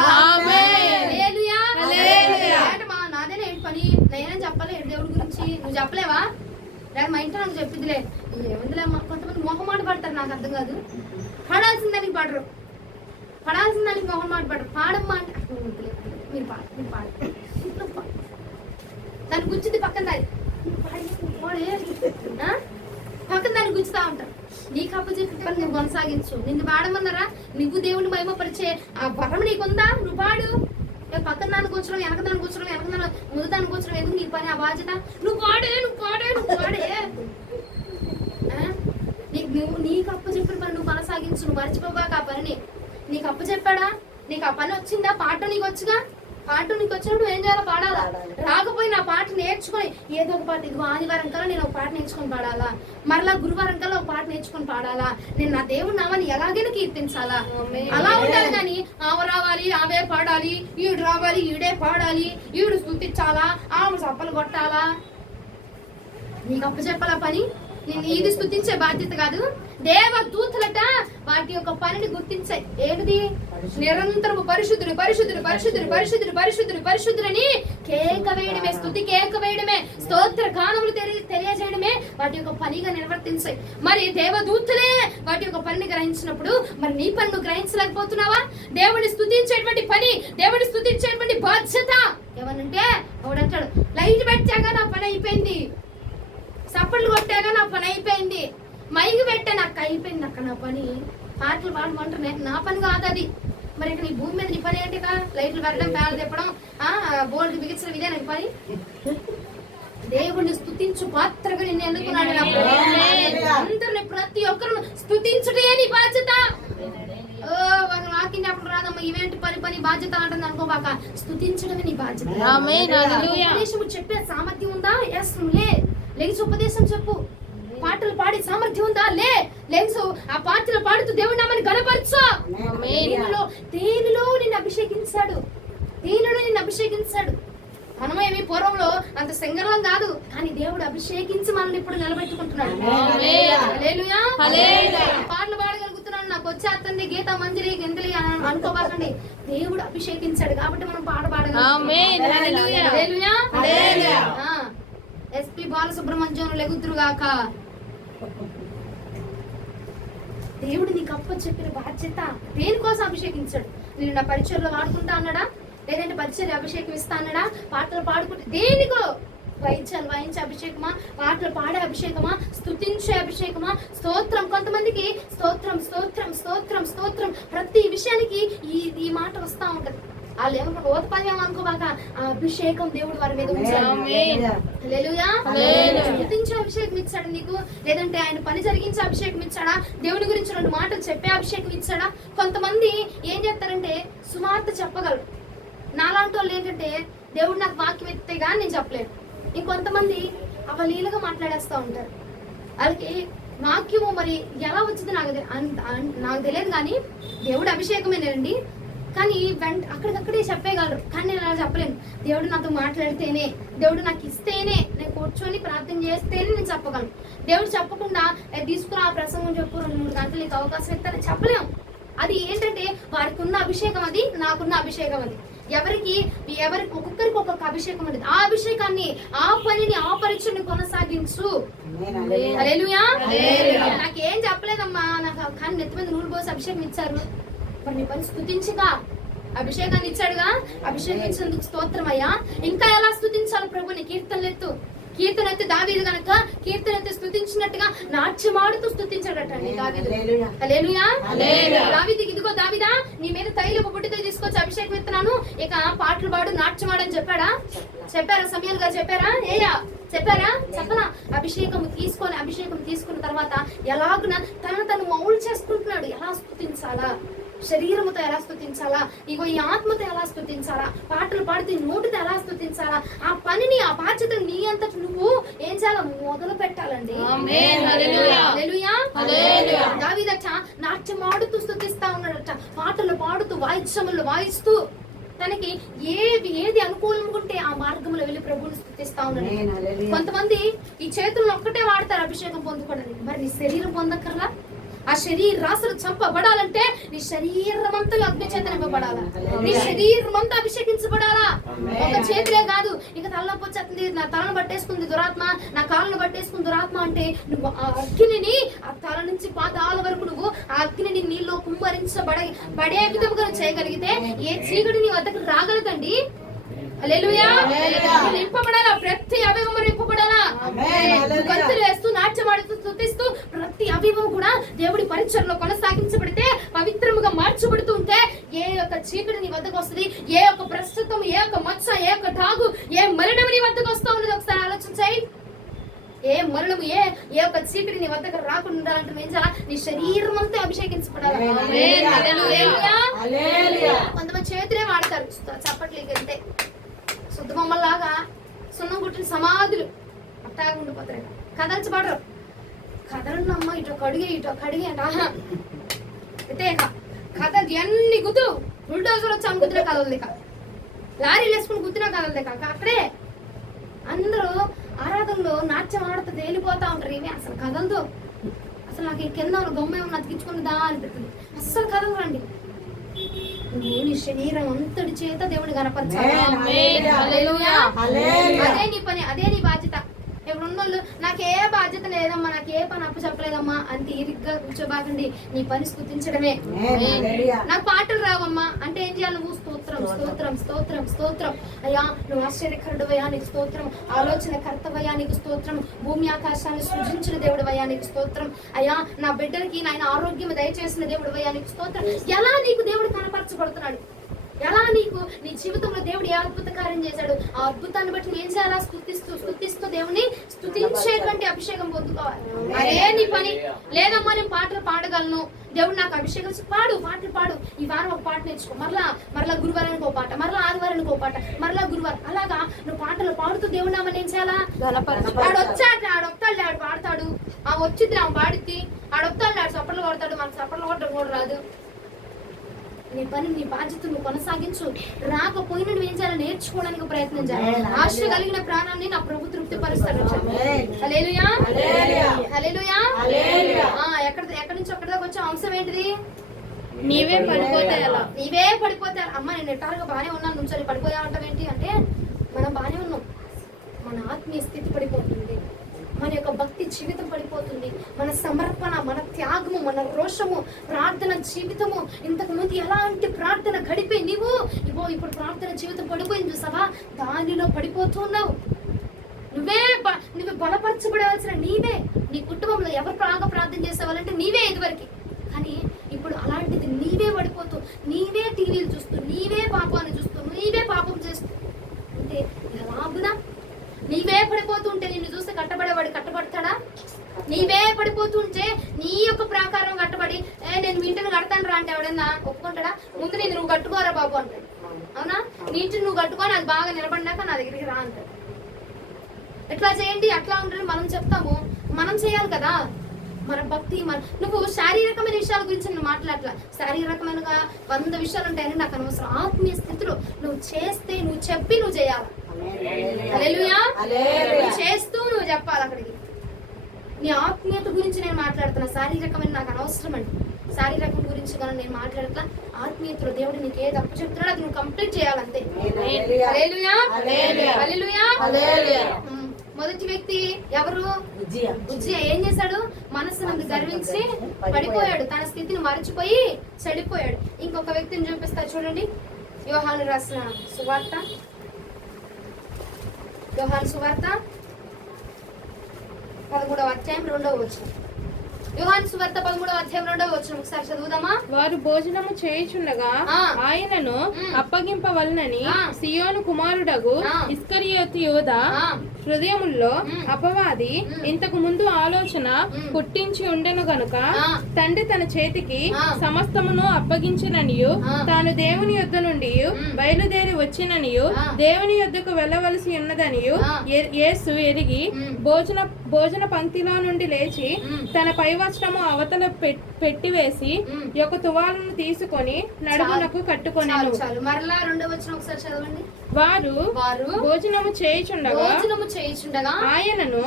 నాదేనా ఏంటి పని? నేనే చెప్పలే దేవుడి గురించి. నువ్వు చెప్పలేవా? లేదా మా ఇంట్లో నాకు చెప్పిద్దిలే. ఏముందిలే, కొంతమంది మొహమాట పడతారు. నాకు అర్థం కాదు. పాడాల్సిన దానికి పాడరు, పడాల్సిన దానికి మొహమాట పడరు. పాడమ్మా అంటే మీరు పాడు దాన్ని గుచ్చింది పక్కన పక్కన దాన్ని గుచ్చుతా ఉంటారు. నీకు అప్పచెప్పి పని నువ్వు కొనసాగించు. నిన్ను పాడమన్నారా? నువ్వు దేవుని మహిమపరిచే ఆ వరం నీకుందా? నువ్వు పాడు. పక్కన దాన్ని కూర్చోడం, వెనక దాన్ని కూర్చోడం, ముందు దాన్ని కూర్చోడం ఎందుకు? నీ పని ఆ బాధ్యత. నువ్వు పాడే. నీకు అప్ప చెప్పిన పని నువ్వు కొనసాగించు. నువ్వు మర్చిపోబాక ఆ పనిని. నీకు అప్ప చెప్పాడా? నీకు ఆ పని వచ్చిందా? పాట నీకు వచ్చిగా. పాట నీకు వచ్చినప్పుడు ఏం చేయాలో? పాడాలా. రాకపోయినా ఆ పాట నేర్చుకొని ఏదో ఒక పాట, ఇదిగో ఆదివారం కల్లా నేను ఒక పాట నేర్చుకొని పాడాలా, మరలా గురువారం కల్లా ఒక పాట నేర్చుకొని పాడాలా, నేను నా దేవుడి నామాన్ని ఎలాగైనా కీర్తించాలా. అలా ఉండాలి. కానీ ఆమె రావాలి, ఆమె పాడాలి, ఈడు రావాలి, ఈడే పాడాలి, ఈడు స్తుతించాలా, ఆమె చప్పలు కొట్టాలా. నీకు అప్ప చెప్పాలా పని? ఇది స్తుతించే బాధ్యత కాదు. దేవదూతలట వాటి యొక్క పనిని గుర్తించాయి. ఏంటిది? నిరంతరము పరిశుద్ధుడు పరిశుద్ధుడు పరిశుద్ధుడు పరిశుద్ధుడు పరిశుద్ధుడు పరిశుద్ధులని కేక వేయడమే, స్తుతి కేక వేయడమే, స్తోత్ర గానములు తెలియజేయడమే వాటి యొక్క పనిగా నిర్వర్తించాయి. మరి దేవదూతలే వాటి యొక్క పనిని గ్రహించినప్పుడు మరి నీ పన్ను గ్రహించలేకపోతున్నావా? దేవుని స్తుతించేటువంటి పని, దేవుని స్తుతించేటువంటి బాధ్యత ఏమనంటే ఎవడంటాడు, లైట్ పెట్టాగా నా పని అయిపోయింది, చప్పట్లు కొట్టాగా నా పని అయిపోయింది, మైకి పెట్టా నాకు అయిపోయింది అక్క నా పని, పాటలు పాడమంటే నా పని కాదు అది. మరి ఇక నీ భూమి మీద నీ పని ఏంటి? లైట్లు పెట్టడం, పేలు తిప్పడం, బోర్డు బిగించడం, ఇదే నాకు పని. దేవుణ్ణి స్తుతించు పాత్రగా నిన్ను ఎన్నుకున్నాడు. అందరిని ప్రతి ఒక్కరు స్తుతించుటే నీ బాధ్యత. వాకింగ్ అప్పుడు రాదమ్మా ఇవేంటి పని పని బాధ్యత అంటుంది అనుకోబాక, స్తుతించడమే నీ బాధ్యత. ఉపదేశం చెప్పే సామర్థ్యం ఉందా? ఎస్, లేచి ఉపదేశం చెప్పు. పాటలు పాడే సామర్థ్యం ఉందా? లేచు ఆ పాటలు పాడుతూ దేవుడి నామాన్ని గణపరచు. దేనిలో నిన్ను అభిషేకించాడు, దేనిలో నిన్ను అభిషేకించాడు. మనమేమి పూర్వంలో అంత సింగర్లం కాదు, కానీ దేవుడు అభిషేకించి మనల్ని ఇప్పుడు నిలబెట్టుకుంటున్నాడు. హల్లెలూయా. పాటలు పాడగలుగుతున్నాడు, నాకు వచ్చేస్తుంది గీత మంజరి గిందలి అని అనుకోబాకండి. దేవుడు అభిషేకించాడు కాబట్టి మనం పాట పాడగలుగుతాం. ఎస్పి బాలసుబ్రహ్మణ్యం లెగుతురుగాక. దేవుడు నీకు అప్ప చెప్పిన బాధ్యత. దేనికోసం అభిషేకించాడు? నేను నా పరిచయంలో వాడుకుంటా అన్నాడా? లేదంటే పరిచయం అభిషేకం ఇస్తా అన్నాడా? పాటలు పాడుకుంటే దేనికో? వాయించే అభిషేకమా? పాటలు పాడే అభిషేకమా? స్తుతించే అభిషేకమా? స్తోత్రం. కొంతమందికి స్తోత్రం స్తోత్రం స్తోత్రం స్తోత్రం ప్రతి విషయానికి ఈ మాట వస్తా ఉంటది. వాళ్ళు ఏమనుకో ఓతపద్యం అనుకోబాక, ఆ అభిషేకం దేవుడు వారి మీద ఉంచాడు. స్తుతించే అభిషేకం ఇచ్చాడు నీకు, లేదంటే ఆయన పని జరిగించే అభిషేకం ఇచ్చాడా? దేవుని గురించి 2 మాటలు చెప్పే అభిషేకం ఇచ్చాడా? కొంతమంది ఏం చేస్తారంటే సువార్త చెప్పగలరు. నాలాంటి వాళ్ళు ఏంటంటే దేవుడు నాకు వాక్యం ఎత్తే గాని నేను చెప్పలేను. ఇంకొంతమంది అవలీలగా మాట్లాడేస్తూ ఉంటారు. వాళ్ళకి వాక్యము మరి ఎలా వచ్చింది నాకు తెలియదు, కానీ దేవుడు అభిషేకమేనండి, కానీ అక్కడికక్కడే చెప్పేయగలరు. కానీ నేను అలా చెప్పలేను. దేవుడు నాతో మాట్లాడితేనే, దేవుడు నాకు ఇస్తేనే, నేను కూర్చొని ప్రార్థన చేస్తేనే నేను చెప్పగలను. దేవుడు చెప్పకుండా తీసుకురా ప్రసంగం చెప్పు 2-3 గంటలు నీకు అవకాశం ఇస్తారని చెప్పలేము. అది ఏంటంటే వారికి ఉన్న అభిషేకం అది, నాకున్న అభిషేకం అది. ఎవరికి ఒక్కొక్కరికి ఒక్కొక్క అభిషేకం ఉంటుంది. ఆ అభిషేకాన్ని, ఆ పనిని, ఆ పరీక్షని కొనసాగించు. హల్లెలూయా. నాకేం చెప్పలేదమ్మా, నాకు కానీ నెత్తి మీద నూనె పోసి అభిషేకం ఇచ్చారు, మరి నీ పని స్తుతించగా. అభిషేకాన్ని ఇచ్చాడుగా, అభిషేకం ఇచ్చినందుకు స్తోత్రం అయ్యా. ఇంకా ఎలా స్తుతించాలి ప్రభుని? కీర్తనలెత్తు. కీర్తనెత్తి దావీదు గనక కీర్తనెత్తి స్తుతించినట్టుగా నాట్యమాడుతూ స్తుతించాడట దావీదు. హల్లెలూయా. దావీదుకి ఇదిగో దావీదా, నీ మీద తైలపు బుడ్డితో తీసుకొచ్చి అభిషేకం ఇస్తున్నాను, ఇక పాటలు పాడు నాట్యమాడని చెప్పాడా? సమయాలు గారు చెప్పారా? చెప్పారా? చెప్పలా. అభిషేకం తీసుకున్న తర్వాత ఎలాగున తను మౌలు చేసుకుంటున్నాడు. ఎలా స్తుతించాలా, శరీరముతో ఎలా స్తుతించాలా, ఇగో ఈ ఆత్మతో ఎలా స్తుతించాలా, పాటలు పాడితే నోటితో ఎలా స్తుతించాలా, ఆ పనిని, ఆ బాధ్యతను నీ అంతటి నువ్వు ఏం చేయాలి? మొదలు పెట్టాలండి. దావీదట నాట్యం ఆడుతూ స్తుతిస్తా ఉన్నాడట, పాటలు పాడుతూ వాయిద్యములు వాయిస్తూ తనకి ఏది అనుకూలంగా ఉంటే ఆ మార్గంలో వెళ్ళి ప్రభువుని స్తుతిస్తా ఉన్నాడు. కొంతమంది ఈ చేతులను ఒక్కటే వాడతారు అభిషేకం పొందుకోవడానికి. మరి నీ శరీరం పొందక్కర్లా? ఆ శరీరాసులు చంపబడాలంటే నీ శరీరం అంతా అగ్ని చేత నింపబడాలా, నీ శరీరం అంతా అభిషేకించబడాలా. ఒక చేతులే కాదు, ఇక తలనొప్పి వచ్చేస్తుంది, నా తలను పట్టేసుకుంది దురాత్మ, నా కాళ్ళను పట్టేసుకుంది దురాత్మ అంటే నువ్వు ఆ అగ్నిని, ఆ తల నుంచి పాదాల వరకు నువ్వు ఆ అగ్నిని నీళ్ళు కుమ్మరించబడే విధముగా చేయగలిగితే ఏ చీకటి నీ వద్దకు రాగలదండి. హల్లెలూయా. నింపబడాలా, ప్రతి అవయవం నింపబడాలా. గంతులు వేస్తూ నాట్యమాడుతూ స్తుతిస్తూ ప్రతి అవయవం కూడా దేవుడి పరిచయంలో కొనసాగించబడితే, పవిత్రముగా మార్చబడుతూ ఉంటే ఏ యొక్క చీకటి నీ వద్దకు వస్తుంది, ఏ యొక్క ప్రస్తుతం, ఏ యొక్క మచ్చ, ఏ యొక్క తాగు, ఏ మరణం నీ వద్దకు వస్తూ ఉన్నది ఒకసారి ఆలోచించాయి. ఏ మరణము, ఏ యొక్క చీకటి నీ వద్దకు రాకుండా ఉండాలంటే ఏం చేయాలా? నీ శరీరం అంతా అభిషేకించబడాలి. కొంతమంది చేతులే వాడతారు, చప్పట్లకి వెళ్తే శుద్ధబొమ్మలాగా సున్నం కుట్టిన సమాధులు అట్టాగా ఉండిపోతారు. కదల్చబడరు. కదలన్నమ్మ, ఇటు కడిగే అంట. అయితే కథ ఎన్ని గుద్దు బుల్డోజర్ వచ్చి అమ్ముకుతున్నా కదలలేక, లారీలు వేసుకుని గుద్దినా కదలలేక, అక్కడే అందరూ ఆరాధనలో నాట్యం ఆడుతూ తేలిపోతా ఉంటారు, ఏమి అసలు కదలదు. అసలు నాకు కింద బొమ్మ ఏమన్నా అతికించుకుందా అనిపిస్తుంది, అస్సలు కదలరండి. నువ్వు నీ శరీరం అంతటి చేత దేవుని కనపరచాలి. అదే నీ పని, అదే నీ బాధ్యత. ఇప్పుడు ఉన్నోళ్ళు నాకు ఏ బాధ్యత లేదమ్మా, నాకు ఏ పని అప్పు చెప్పలేదమ్మా అంటే ఇరిగ్గా కూర్చోబాకండి. నీ పని స్తుతించడమే. నాకు పాటలు రావమ్మా అంటే ఏం చేయాలి? నువ్వు స్తోత్రం స్తోత్రం స్తోత్రం స్తోత్రం. అయ్యా నువ్వు ఆశ్చర్యకరుడువయ్యా నీకు స్తోత్రం, ఆలోచన కర్తవయ్యా నీకు స్తోత్రం, భూమి ఆకాశాన్ని సృజించిన దేవుడువయ్యా నీకు స్తోత్రం. అయ్యా నా బిడ్డలకి నాయన ఆరోగ్యం దయచేసిన దేవుడువయ్యా నీకు స్తోత్రం. ఎలా నీకు దేవుడు కనపరచబడుతున్నాడు, ఎలా నీకు నీ జీవితంలో దేవుడు ఏ అద్భుత కార్యం చేశాడు, ఆ అద్భుతాన్ని బట్టి నేను చేయాలా? స్తుతిస్తూ దేవుని స్తుతించేటువంటి అభిషేకం పొందుకోవాలి. అదే నీ పని. లేదమ్మా నేను పాటలు పాడగలను, దేవుడు నాకు అభిషేకం పాడు, పాటలు పాడు. ఈ వారం ఒక పాట నేర్చుకో, మరలా గురువారానికి ఒక పాట, మరలా ఆదివారానికి ఒక పాట, మరలా గురువారం. అలాగా నువ్వు పాటలు పాడుతూ దేవుడు నామని ఏం చేయాలా? ఆడొస్తాడు, ఆడు పాడతాడు, ఆ వచ్చింది ఆమె పాడిద్ది, ఆడొస్తాడు, ఆడు చప్పట్లు కొడతాడు, మనకు చప్పట్లు కొట్టడం కూడా రాదు. నీ పని నీ బాధ్యత నువ్వు కొనసాగించు. రాకపోయినా నువ్వు ఏం చేయాలి? నేర్చుకోవడానికి ప్రయత్నం చేయాలి. ఆశ కలిగిన ప్రాణాన్ని నా ప్రభు తృప్తి పరుస్తాడు. హల్లెలూయా హల్లెలూయా. ఎక్కడి నుంచి ఎక్కడికి వచ్చే అంశం ఏంటిది? నీవే పడిపోతాయలా, నీవే పడిపోతాయి. అమ్మ నేను నిటారుగా బాగానే ఉన్నాను, నువ్వు పడిపోయా ఉంటావు ఏంటి అంటే మనం బాగానే ఉన్నాం, మన ఆత్మీయ స్థితి పడిపోతుంది, మన యొక్క భక్తి జీవితం పడిపోతుంది, మన సమర్పణ, మన త్యాగము, మన రోషము, ప్రార్థన జీవితము. ఇంతకు ముందు ఎలాంటి ప్రార్థన గడిపే నీవు ఇప్పుడు ప్రార్థన జీవితం పడిపోయింది చూసావా, దానిలో పడిపోతున్నావు. నువ్వే బలపరచబడాల్సిన నీవే. నీ కుటుంబంలో ఎవరు బాగా ప్రార్థన చేసేవాళ్ళంటే నీవే ఇదివరకు, కానీ ఇప్పుడు అలాంటిది నీవే పడిపోతూ, నీవే టీవీలు చూస్తూ, నీవే పాపాన్ని చూస్తూ, నీవే పాపం చేస్తూ అంటే ఎలాగునా? నీవే పడిపోతుంటే నిన్ను చూస్తే కట్టబడేవాడు కట్టబడతాడా? నీవే పడిపోతుంటే నీ యొక్క ప్రాకారం కట్టబడి నేను మీ ఇంటిని కడతాను రా అంటే ఎవడన్నా ఒప్పుకుంటాడా? ముందు నేను నువ్వు కట్టుకోరా బాబు అంటాడు. అవునా? నీ ఇంటిని నువ్వు కట్టుకొని అది బాగా నిలబడినాక నా దగ్గరికి రా అంటాడు. ఎట్లా చేయండి, అట్లా ఉంటుంది మనం చెప్తాము, మనం చేయాలి కదా. మన భక్తి నువ్వు శారీరకమైన విషయాల గురించి నేను మాట్లాడట్లా. శారీరకమైనగా 100 విషయాలు ఉంటాయని నాకు అనవసరం. ఆత్మీయ స్థితిలో నువ్వు చేస్తే, నువ్వు చెప్పి నువ్వు చేయాలి. హల్లెలూయా. చేస్తూ నువ్వు చెప్పాలి అక్కడికి. నీ ఆత్మీయత గురించి నేను మాట్లాడుతున్నా, శారీరకమైన నాకు అనవసరం అండి. శారీరకం గురించి కానీ నేను మాట్లాడట్లా. ఆత్మీయతలో దేవుడు నీకు ఏది అప్పు చెప్తున్నాడో అది నువ్వు కంప్లీట్ చేయాలంతే. హల్లెలూయా హల్లెలూయా. మొదటి వ్యక్తి ఎవరు? ఉజ్జియా. ఏం చేశాడు? మనస్సునందు గర్వించి పడిపోయాడు, తన స్థితిని మరచిపోయి చెడిపోయాడు. ఇంకొక వ్యక్తిని చూపిస్తా చూడండి. యోహాను రాసిన సువార్త, యోహాను సువార్త 13వ అధ్యాయం 2వ వచనం. యోహాను సువార్త 13వ అధ్యాయం 2వ వచనం ఒకసారి చదువుదామా? వారు భోజనము చేయుచుండగా ఆయనను అప్పగింపవలనని సియోను కుమారుడగు ఇస్కరియోతు యూదా హృదయముల్లో అపవాది ఇంతకు ముందు ఆలోచన పుట్టించి ఉండెను గనుక తండ్రి తన చేతికి సమస్తమును అప్పగించిననియు తాను దేవుని యొద్ద నుండి బయలుదేరి వచ్చిననియు దేవుని యొద్దకు వెళ్ళవలసి ఉన్నదనియు యేసు ఎరిగి భోజన పంక్తిలో నుండి లేచి తన పైవస్త్రము అవతల పెట్టివేసి ఒక తువాలను తీసుకొని నడుమునకు కట్టుకొనెను. మరలా 2వ వచనం ఒకసారి చదవండి. వారు భోజనము చేయుచుండగా ఆయనను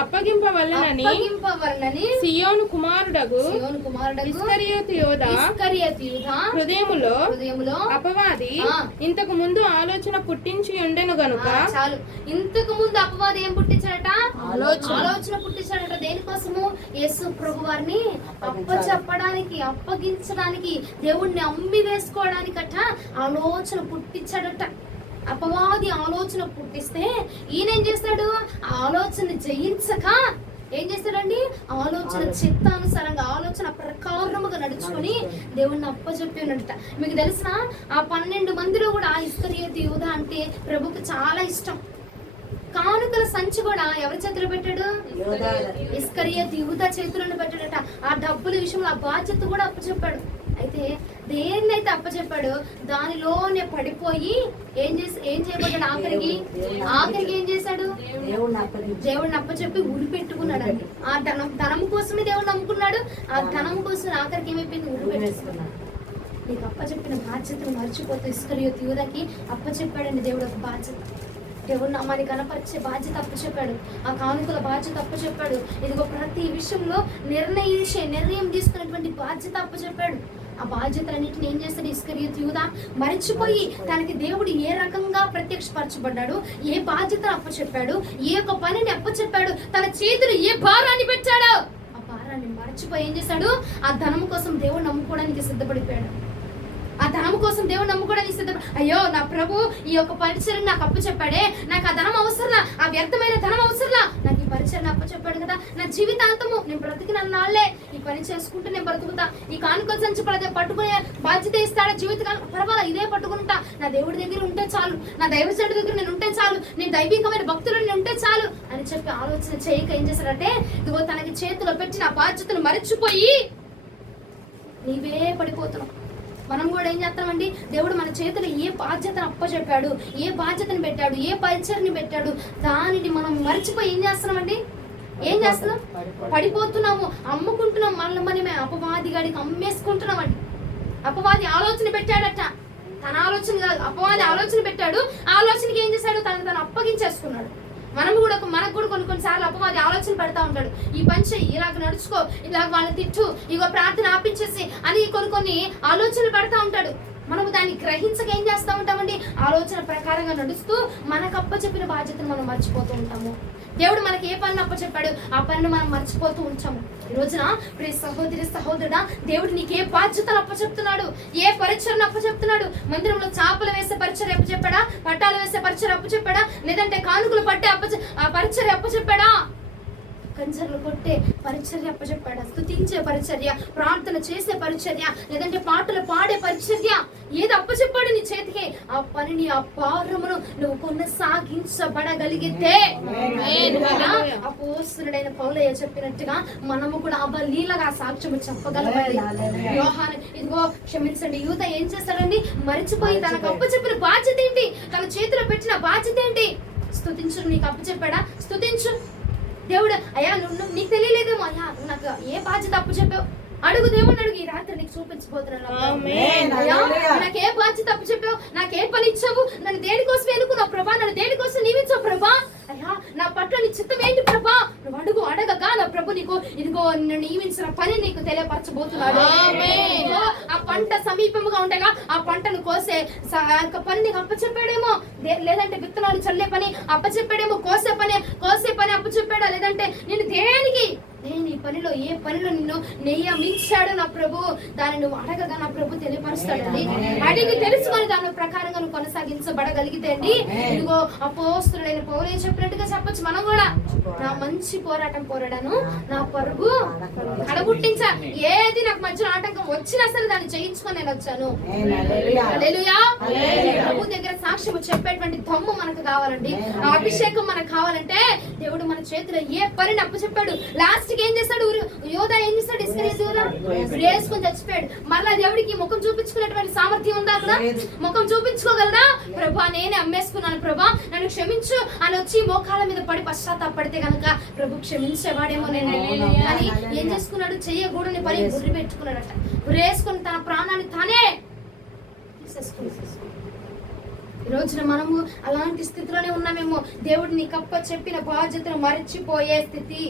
అప్పగింపవలనని సియోను కుమారుడగు ఇస్కరియోతు యూదా హృదయములో అపవాది ఇంతకు ముందు ఆలోచన పుట్టించి ఉండెను గనుక. చాలు. ఇంతకు ముందు అపవాది ఏం పుట్టించాడట? ఆలోచన పుట్టించాడట. దేనికోసము? యేసు ప్రభు వారిని అప్పచెప్పడానికి, అప్పగించడానికి, దేవుణ్ణి అమ్మి వేసుకోవడానికట ఆలోచన పుట్టించాడట. అపవాది ఆలోచన పుట్టిస్తే ఈయన ఏం చేస్తాడు? ఆలోచన జయించక ఏం చేస్తాడండి? ఆలోచన చిత్తానుసారంగా, ఆలోచన ప్రకారముగా నడుచుకొని దేవుణ్ణి అప్పచెప్పి ఉన్నట. మీకు తెలిసిన ఆ 12 మందిలో కూడా ఇస్కరియోతు యూదా అంటే ప్రభుకి చాలా ఇష్టం. కానుకల సంచి కూడా ఎవరి చేతిలో పెట్టాడు? ఇస్కరియోతు యూదా చేతులను పెట్టాడట. ఆ డబ్బుల విషయంలో ఆ బాధ్యత కూడా అప్పచెప్పాడు. అయితే దేన్నైతే అప్పచెప్పాడు దానిలోనే పడిపోయి ఏం చేయబడ్డాడు? ఆఖరికి ఏం చేశాడు? దేవుడిని అప్పచెప్పి ఉరి పెట్టుకున్నాడు అండి. ఆ ధనం కోసమే దేవుడిని నమ్ముకున్నాడు. ఆ ధనం కోసం ఆఖరికి ఏమైపోయింది? ఉరి పెట్టుకున్నాడు. నీకు అప్పచెప్పిన బాధ్యతను మర్చిపోతూ ఇస్కరియోతు యూదాకి అప్పచెప్పాడండి దేవుడు ఒక బాధ్యత. దేవుడు నామాన్ని కనపరిచే బాధ్యత అప్పచెప్పాడు, ఆ కానుకల బాధ్యత అప్పచెప్పాడు. ఇదిగో ప్రతి విషయంలో నిర్ణయం తీసుకున్నటువంటి బాధ్యత అప్పచెప్పాడు. ఆ బాధ్యతలన్నింటిని ఏం చేస్తాడు ఇస్కరియోతు యూదా మరిచిపోయి తనకి దేవుడు ఏ రకంగా ప్రత్యక్షపరచబడ్డాడు, ఏ బాధ్యతను అప్పచెప్పాడు, ఏ ఒక పనిని అప్పచెప్పాడు, తన చేతులు ఏ భారాన్ని పెట్టాడో ఆ భారాన్ని మర్చిపోయి ఏం చేశాడు, ఆ ధనం కోసం దేవుడు నమ్ముకోవడానికి సిద్ధపడిపోయాడు. ఆ ధనం కోసం దేవుడు నమ్ముకోవడానికి సిద్ధపడి, అయ్యో నా ప్రభు ఈ యొక్క పరిచయం నాకు అప్పచెప్పాడే, నాకు ఆ ధనం అవసరంలా, ఆ వ్యర్థమైన ధనం అవసరంలా, నాకు ఈ పరిచయం అప్పచెప్పాడు కదా, నా జీవితాంతము నేను బ్రతికిన నాళ్లే ఈ పని చేసుకుంటూ నేను బ్రతుకుతా, ఈ కానుకల సంచి పట్టుకునే బాధ్యత ఇస్తాడా జీవితకాలం, పర్వాలా ఇదే పట్టుకుంటా, నా దేవుడి దగ్గర ఉంటే చాలు, నా దైవజనుడి దగ్గర నేను ఉంటే చాలు, నేను దైవికమైన భక్తులు నేను ఉంటే చాలు అని చెప్పి ఆలోచన చేయక ఏం చేశాడంటే ఇదిగో తనకి చేతిలో పెట్టిన బాధ్యతను మరిచిపోయి నీవే పడిపోతున్నావు. మనం కూడా ఏం చేస్తామండి, దేవుడు మన చేతులు ఏ బాధ్యతను అప్పచెప్పాడు, ఏ బాధ్యతను పెట్టాడు, ఏ పరిచయని పెట్టాడు, దానిని మనం మర్చిపోయి ఏం చేస్తున్నామండి, ఏం చేస్తున్నాం, పడిపోతున్నాము, అమ్ముకుంటున్నాం, మనమే అపవాది గాడికి అమ్మేసుకుంటున్నామండి. అపవాది ఆలోచన పెట్టాడట, తన ఆలోచన కాదు, అపవాది ఆలోచన పెట్టాడు, ఆ ఆలోచనకి ఏం చేశాడు, తను అప్పగించేసుకున్నాడు. మనకు కూడా కొన్నిసార్లు అపవాది ఆలోచన పెడతా ఉంటాడు, ఈ పని చెయ్యి, ఇలాగ నడుచుకో, ఇలాగ వాళ్ళని తిట్టు, ఇగో ప్రార్థన ఆపించేసి అని కొన్ని ఆలోచనలు పెడతా ఉంటాడు. మనము దాన్ని గ్రహించక ఏం చేస్తూ ఉంటామండి, ఆలోచన ప్రకారంగా నడుస్తూ మనకు అప్పచెప్పిన బాధ్యతను మనం మర్చిపోతూ ఉంటాము. దేవుడు మనకి ఏ పనిని అప్పచెప్పాడు ఆ పనిని మనం మర్చిపోతూ ఉంటాము. ఈ రోజున ప్రియ సహోదరి సహోదరుడా, దేవుడు నీకు ఏ బాధ్యతలు అప్పచెప్తున్నాడు, ఏ పరిచయం అప్పచెప్తున్నాడు? మందిరంలో చాపలు వేసే పరిచయం అప్పచెప్పాడా, పట్టాలు వేసే పరిచయం అప్పచెప్పాడా, లేదంటే కానుకలు పట్టే పరిచయం అప్పచెప్పాడా, కంజర్లు కొట్టే పరిచర్య అప్పచెప్పాడా, స్తుతించే పరిచర్య, ప్రార్థన చేసే పరిచర్య, లేదంటే పాటలు పాడే పరిచర్య, ఏది అప్పచెప్పాడు నీ చేతికి ఆ పనిని, ఆ భారమును నువ్వు కొనసాగించబడగలిగితే అపోస్తలుడైన పౌలయ్య చెప్పినట్టుగా మనము కూడా అబలీలగా సాక్ష్యము చెప్పగలగాలి. యోహాను ఇదిగో క్షమించండి, యూద ఏం చేస్తాడండి, మరిచిపోయి తనకు అప్పచెప్పిన బాధ్యత ఏంటి, తన చేతిలో పెట్టిన బాధ్యత ఏంటి, స్తుతించు. నీకు అప్పచెప్పాడా, స్తుతించు. దేవుడు అయ్యా నువ్వు నీకు తెలియలేదేమో, అయ్యా నాకు ఏ బాధ్యత అప్పు చెప్పావు, అడుగు దేవుని అడుగు, ఈ రాత్రి నీకు చూపించబోతున్నాను. అయ్యా నాకు ఏ బాధ్యత అప్పు చెప్పావు, నాకే పని ఇచ్చావు, నన్ను దేనికోసం ఎన్నుకున్నావు ప్రభా, నన్ను దేనికోసం నియమించావు ప్రభా, అయ్యా నా పట్ల నీ చిత్తం ఏంటి ప్రభా, నువ్వు అడగగా నా ప్రభు నీకు ఇదిగో నిన్ను నియమించిన పని నీకు తెలియపరచబోతున్నాడు. ఆ పంట సమీపముగా ఉండగా ఆ పంటను కోసే పని నీకు అప్పచెప్పాడేమో, లేదంటే విత్తనాలు చల్లే పని అప్పచెప్పాడేమో, కోసే పని అప్పచెప్పాడా, లేదంటే నేను దేనికి నేను ఈ పనిలో ఏ పనిలో నిన్ను నియమించాడు నా ప్రభు, దాన్ని నువ్వు అడగగా నా ప్రభు తెలియపరుస్తాడండి. అడిగి తెలుసుకొని దాని ప్రకారంగా నువ్వు కొనసాగించబడగలిగితే అండి, ఇదిగో అపోస్తలుడైన పౌలు చెప్పినట్టుగా చెప్పొచ్చు మనం కూడా, నా మంచి పోరాటం పోరాడాను, నా పరుగు కడబుట్టించా, ఏది నాకు మధ్యలో ఆటంకం వచ్చినా సరే దాన్ని చేయించుకొని నేను వచ్చాను. హల్లెలూయా. ప్రభు దగ్గర సాక్ష్యం చెప్పేటువంటి దమ్ము మనకు కావాలండి, ఆ అభిషేకం మనకు కావాలంటే దేవుడు మన చేతిలో ఏ పనిని అప్పచెప్పాడు, లాస్ట్ ఏం చేస్తాడు యోధా, ఏం చేస్తాడు ఇస్కరియోతు యూదా వేసుకొని చచ్చిపోయాడు. మళ్ళా దేవుడికి ముఖం చూపించుకునేటువంటి సామర్థ్యం ఉందా అక్కడ, ముఖం చూపించుకోగలరా, ప్రభా నేనే అమ్మేసుకున్నాను ప్రభా నన్ను క్షమించు అని వచ్చి మోకాళ్ళ మీద పడి పశ్చాత్తాపడితే కనుక ప్రభు క్షమించేవాడేమో నేను. కానీ ఏం చేసుకున్నాడు, చెయ్యకూడని పని గుర్రి పెట్టుకున్నాడట, గురేసుకుని తన ప్రాణాన్ని తానే తీసేసుకున్నాడు. ఈ రోజున మనము అలాంటి స్థితిలోనే ఉన్నామేమో, దేవుడు నీకు అప్పచెప్పిన బాధ్యతను మర్చిపోయే స్థితి.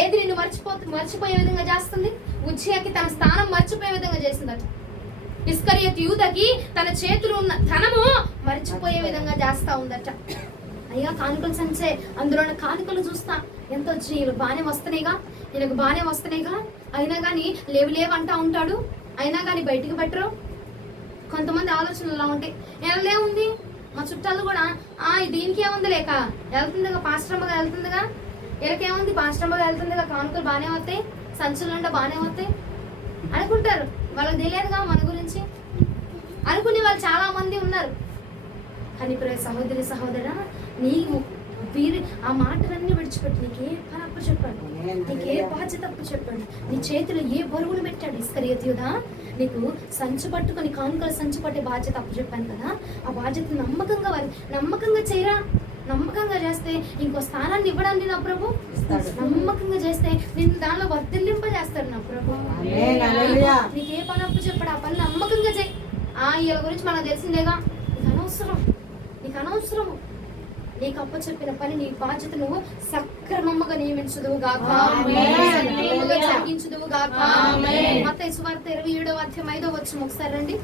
ఏది నిన్ను మర్చిపోయే విధంగా చేస్తుంది, ఉజ్జియాకి తన స్థానం మర్చిపోయే విధంగా చేసిందట, ఇస్కరియోతు యూదాకి తన చేతులు ఉన్న ధనము మర్చిపోయే విధంగా చేస్తా ఉందట. అయ్యా కానుకలు సంచే, అందులో కానుకలు చూస్తా ఎంత వచ్చి వీళ్ళకి బాగానే వస్తున్నాయిగా, అయినా కానీ లేవు అంటా ఉంటాడు, అయినా కానీ బయటికి పెట్టరు. కొంతమంది ఆలోచనలు అలా ఉంటాయి, ఎలా ఉంది మా చుట్టాలు కూడా దీనికి ఏముంది లేక వెళ్తుందిగా, పాస్టర్మ్మగా వెళ్తుందిగా, వీళ్ళకేముంది పాస్టర్మ్మగా వెళ్తుందిగా, కానుకలు బాగానే వస్తాయి, సంచులు అంటే బాగానే వస్తాయి అనుకుంటారు. వాళ్ళకి తెలియదుగా మన గురించి అనుకునే వాళ్ళు చాలా మంది ఉన్నారు. కానీ ప్రియ సహోదరి సహోదరా, నీవు ఆ మాటలన్నీ విడిచిపెట్టి నీకే పని అప్పచెప్పాడు, నీకే బాధ్యత అప్పచెప్పాడు, నీ చేతిలో ఏ బరువులు పెట్టాడు ఇస్కరియోతు యూదా, నీకు సంచి పట్టుకొని కానుకల సంచి పట్టే బాధ్యత అప్పచెప్పాను కదా, ఆ బాధ్యత నమ్మకంగా చేయరా, నమ్మకంగా చేస్తే ఇంకో స్థానాన్ని ఇవ్వడానికి నా ప్రభు, నమ్మకంగా చేస్తే నిన్ను దానిలో వర్ధిల్లింపజేస్తాడు నా ప్రభు. నీకే పని అప్పు చెప్పాడు, ఆ పని నమ్మకంగా చేయి. వీళ్ళ గురించి మనకు తెలిసిందేగా, నీకు నీకు అనవసరము. నీకు అప్పచెప్పిన పని, నీ బాధ్యత నువ్వు సక్రమంగా నియమించుదువు గాక, సక్రమంగా జరిగించుదువు గాక. మత్తయి సువార్త 27వ అధ్యాయం 5వ వచనం ఒకసారి రండి.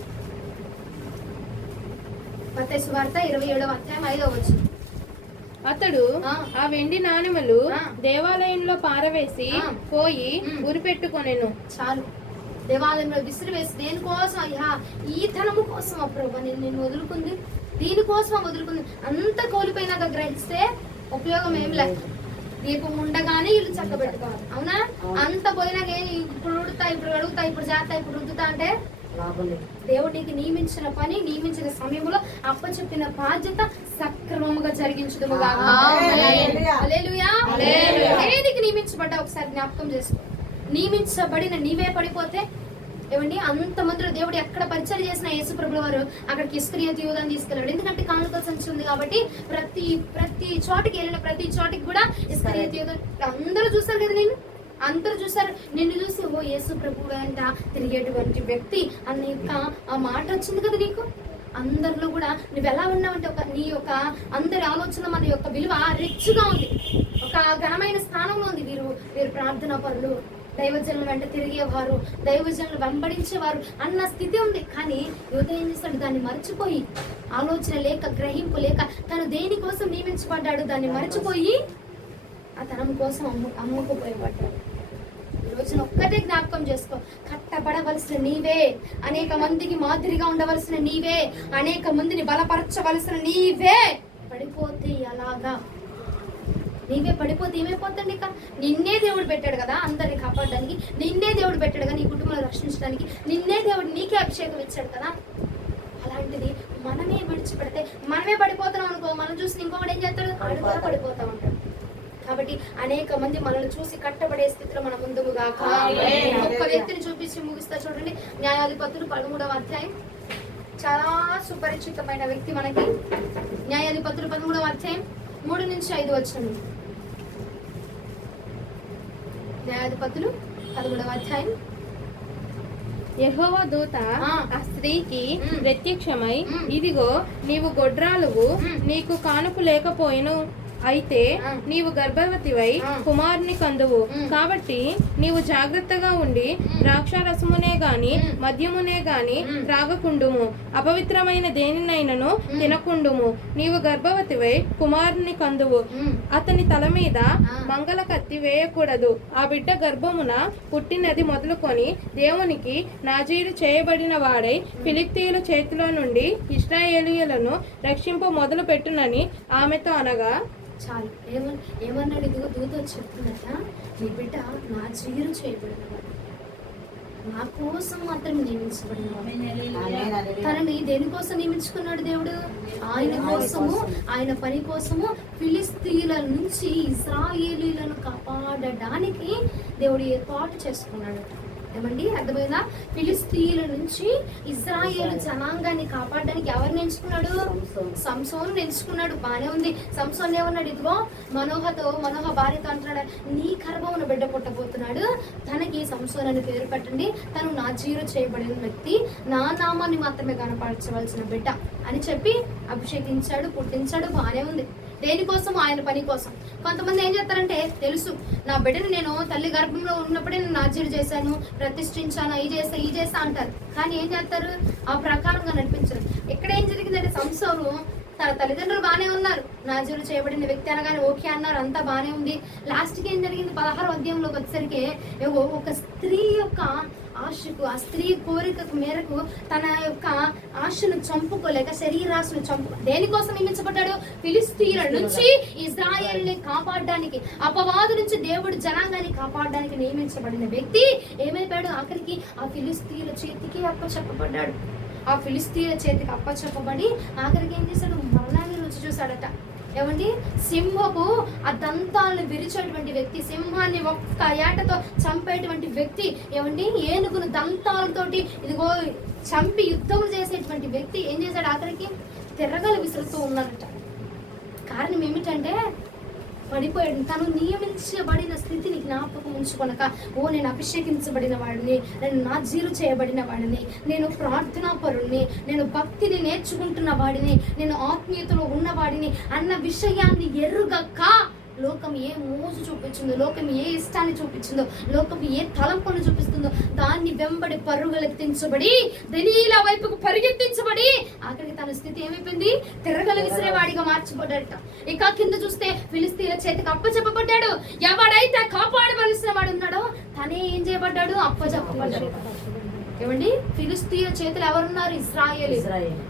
మత్తయి సువార్త 27వ అధ్యాయం 5వ వచనం. అతడు ఆ వెండి నాణెములు దేవాలయంలో పారవేసి పోయి ఉరిపెట్టుకొనెను. చాలు, దేవాలయంలో విసిరివేసి దేనికోసం? అయ్యా ఈ ధనము కోసం ప్రభు నేను నిన్ను వదులుకుంది, దీనికోసం వదులుకుంది. అంత కోల్పోయినాక గ్రహిస్తే ఉపయోగం ఏం లేదు. దీపం ఉండగానే ఇల్లు చక్కబెట్టుకోవాలి, అవునా? అంత పోయినాక ఇప్పుడు ఉడుతా, ఇప్పుడు అడుగుతా, ఇప్పుడు చేస్తా, ఇప్పుడు రుద్దుతా అంటే దేవుడు నీకు నియమించిన పని, నియమించిన సమయంలో అప్పచెప్పిన బాధ్యత సక్రమంగా జరిగించుదుము గాక. హల్లెలూయా. దేనికి నియమించబడ్డా ఒకసారి జ్ఞాపకం చేసుకో. నియమించబడిన నీవే పడిపోతే ఏమండి, అంతమందిలో దేవుడు ఎక్కడ పరిచయం చేసిన యేసు ప్రభుల వారు అక్కడికి ఇస్కరియోతు యూదాను తీసుకెళ్ళాడు. ఎందుకంటే కానుక సంచి ఉంది కాబట్టి ప్రతి చోటికి వెళ్ళిన ప్రతి చోటికి కూడా ఇస్కరియోతు యూదా అందరూ చూసారు కదా, అందరూ చూసారు. నిన్ను చూసి ఓ యేసు ప్రభువు అంట తిరిగేటువంటి వ్యక్తి అన్న యొక్క ఆ మాట వచ్చింది కదా నీకు. అందరిలో కూడా నువ్వు ఎలా ఉన్నావంటే నీ యొక్క అందరి ఆలోచన, మన యొక్క విలువ రిచ్గా ఉంది, ఒక ఘనమైన స్థానంలో ఉంది. వీరు ప్రార్థనా పరులు, దైవజనుల వెంట తిరిగేవారు, దైవజనులు వెంబడించేవారు అన్న స్థితి ఉంది. కానీ యువత ఏం చేస్తాడు? దాన్ని మర్చిపోయి, ఆలోచన లేక, గ్రహింపు లేక, తను దేనికోసం నియమించబడ్డాడు దాన్ని మర్చిపోయి ఆ తనం కోసం అమ్ముకుపోయబడ్డాడు. ఈ రోజున ఒక్కటే జ్ఞాపకం చేసుకో, కట్టబడవలసిన నీవే, అనేక మందికి మాదిరిగా ఉండవలసిన నీవే, అనేక మందిని బలపరచవలసిన నీవే పడిపోతే అలాగా నీవే పడిపోతే ఏమైపోతుంది? ఇక నిన్నే దేవుడు పెట్టాడు కదా అందరిని కాపాడడానికి, నిన్నే దేవుడు పెట్టాడు కదా నీ కుటుంబాన్ని రక్షించడానికి, నిన్నే దేవుడు నీకే అభిషేకం ఇచ్చాడు కదా. అలాంటిది మనమే విడిచిపెడితే మనమే పడిపోతున్నాం అనుకో, మనం చూసి ఇంకొకటి ఏం చేస్తాడు? ఆడు కూడా పడిపోతా ఉంటాడు. కాబట్టి అనేక మంది మనల్ని చూసి కట్టబడే స్థితిలో మనం ముందుకు గాక. ఒక్క వ్యక్తిని చూపించి ముగిస్తా చూడండి. న్యాయాధిపతులు 13వ అధ్యాయం, చాలా సుపరిచితమైన వ్యక్తి మనకి. న్యాయాధిపతులు 13వ అధ్యాయం 3 నుంచి 5 వచనం. న్యాయాధిపతులు 13వ అధ్యాయం. యెహోవా దూత ఆ స్త్రీకి ప్రత్యక్షమై, ఇదిగో నీవు గొడ్రాలువు, నీకు కానుపు లేకపోయిను, అయితే నీవు గర్భవతివై కుమారుని కందువు. కాబట్టి నీవు జాగ్రత్తగా ఉండి ద్రాక్షారసమునే గాని మద్యమునే గాని త్రాగకుండుము, అపవిత్రమైన దేనినైనను తినకుండుము. నీవు గర్భవతివై కుమారుని కందువు. అతని తల మీద మంగళ కత్తి వేయకూడదు. ఆ బిడ్డ గర్భమున పుట్టినది మొదలుకొని దేవునికి నాజీరు చేయబడిన వాడై ఫిలిష్తీయుల చేతిలో నుండి ఇశ్రాయేలీయులను రక్షింప మొదలు పెట్టునని ఆమెతో అనగా, చాలు. ఏమన్నాడు? ఇదిగో దూత చెప్తున్నట, నీ బిడ్డ నా జీరు చేయబడినవాడు, నా కోసం మాత్రం నియమించబడినవాడు. తనని దేనికోసం నియమించుకున్నాడు దేవుడు? ఆయన కోసము, ఆయన పని కోసము, ఫిలిష్తీయుల నుంచి ఇశ్రాయేలీయులను కాపాడడానికి దేవుడు ఏర్పాటు చేసుకున్నాడు. ఏమండి, అర్థమైందా? ఫిలిష్తీయుల నుంచి ఇశ్రాయేలు జనాంగాన్ని కాపాడడానికి ఎవరిని ఎంచుకున్నాడు? సంసోను ఎంచుకున్నాడు. బానే ఉంది. సంసోన్ ఏమన్నాడు? ఇదిగో మనోహ భార్యతో అంటున్నాడు, నీ గర్భమున బిడ్డ పుట్టబోతున్నాడు, తనకి సంసోన్ అని పేరు పెట్టండి, తను నాజీరు చేయబడిన వ్యక్తి, నా నామాన్ని మాత్రమే కనపరచవలసిన బిడ్డ అని చెప్పి అభిషేకించాడు, పుట్టించాడు. బానే ఉంది. దేనికోసం? ఆయన పని కోసం. కొంతమంది ఏం చేస్తారంటే, తెలుసు నా బిడ్డను నేను తల్లి గర్భంలో ఉన్నప్పుడే నేను నాజీరు చేశాను, ప్రతిష్ఠించాను, ఈ చేస్తా అంటారు. కానీ ఏం చేస్తారు? ఆ ప్రకారంగా నడిపించారు. ఇక్కడ ఏం జరిగిందంటే, సంసోను తన తల్లిదండ్రులు బాగానే ఉన్నారు, నాజీరు చేయబడిన వ్యక్తి అనగానే ఓకే అన్నారు, అంతా బాగానే ఉంది. లాస్ట్కి ఏం జరిగింది? 16వ అధ్యాయంలోకి వచ్చేసరికి ఒక స్త్రీ యొక్క ఆశకు, ఆ స్త్రీ కోరికకు మేరకు తన యొక్క ఆశను చంపుకోలేక, శరీరాశను దేనికోసం నియమించబడ్డాడు? ఫిలిష్తీయుల నుంచి ఇశ్రాయేలుని కాపాడడానికి, అపవాదు నుంచి దేవుడు జనాంగాన్ని కాపాడడానికి నియమించబడిన వ్యక్తి ఏమైపోయాడు? ఆఖరికి ఆ ఫిలిష్తీయుల చేతికి అప్పచెప్పబడ్డాడు. ఆ ఫిలిష్తీయుల చేతికి అప్పచెప్పబడి ఆఖరికి ఏం చేశాడు? మరణాన్ని రుచి చూశాడట. ఏమండి, సింహపు ఆ దంతాలను విరిచేటువంటి వ్యక్తి, సింహాన్ని ఒక్క ఏటతో చంపేటువంటి వ్యక్తి, ఏమండి ఏనుగును దంతాలతోటి ఇదిగో చంపి యుద్ధం చేసేటువంటి వ్యక్తి ఏం చేశాడు? ఆఖరికి తిరగలు విసురుతూ ఉన్నాడట. కారణం ఏమిటంటే పడిపోయాడు. తను నియమించబడిన స్థితిని జ్ఞాపకం ఉంచుకొనక, ఓ నేను అభిషేకించబడిన వాడిని, నేను నాజీరు చేయబడిన వాడిని, నేను ప్రార్థనా పరుణ్ణి, నేను భక్తిని నేర్చుకుంటున్న వాడిని, నేను ఆత్మీయతలో ఉన్నవాడిని అన్న విషయాన్ని ఎరుగక లోకం ఏ మోజు చూపించిందో, లోకం ఏ ఇష్టాన్ని చూపించిందో, లోకం ఏ తలంపును చూపిస్తుందో దాన్ని వెంబడి పరుగులెత్తించబడి దెలీలా వైపుకు పరిగెత్తించబడి అక్కడికి తన స్థితి ఏమైపోయింది? తిరగలు విసిరేవాడిగా మార్చబడ్డట. ఇక కింద చూస్తే ఫిలిస్తీన్ల చేతికి అప్పచెప్పబడ్డాడు. ఎవడైతే కాపాడవలసిన వాడు ఉన్నాడో తనే ఏం చేయబడ్డాడు? అప్పచెప్పబడ్డాడు. ఏమండి, ఫిలిస్తీన్ల చేతులు ఎవరున్నారు?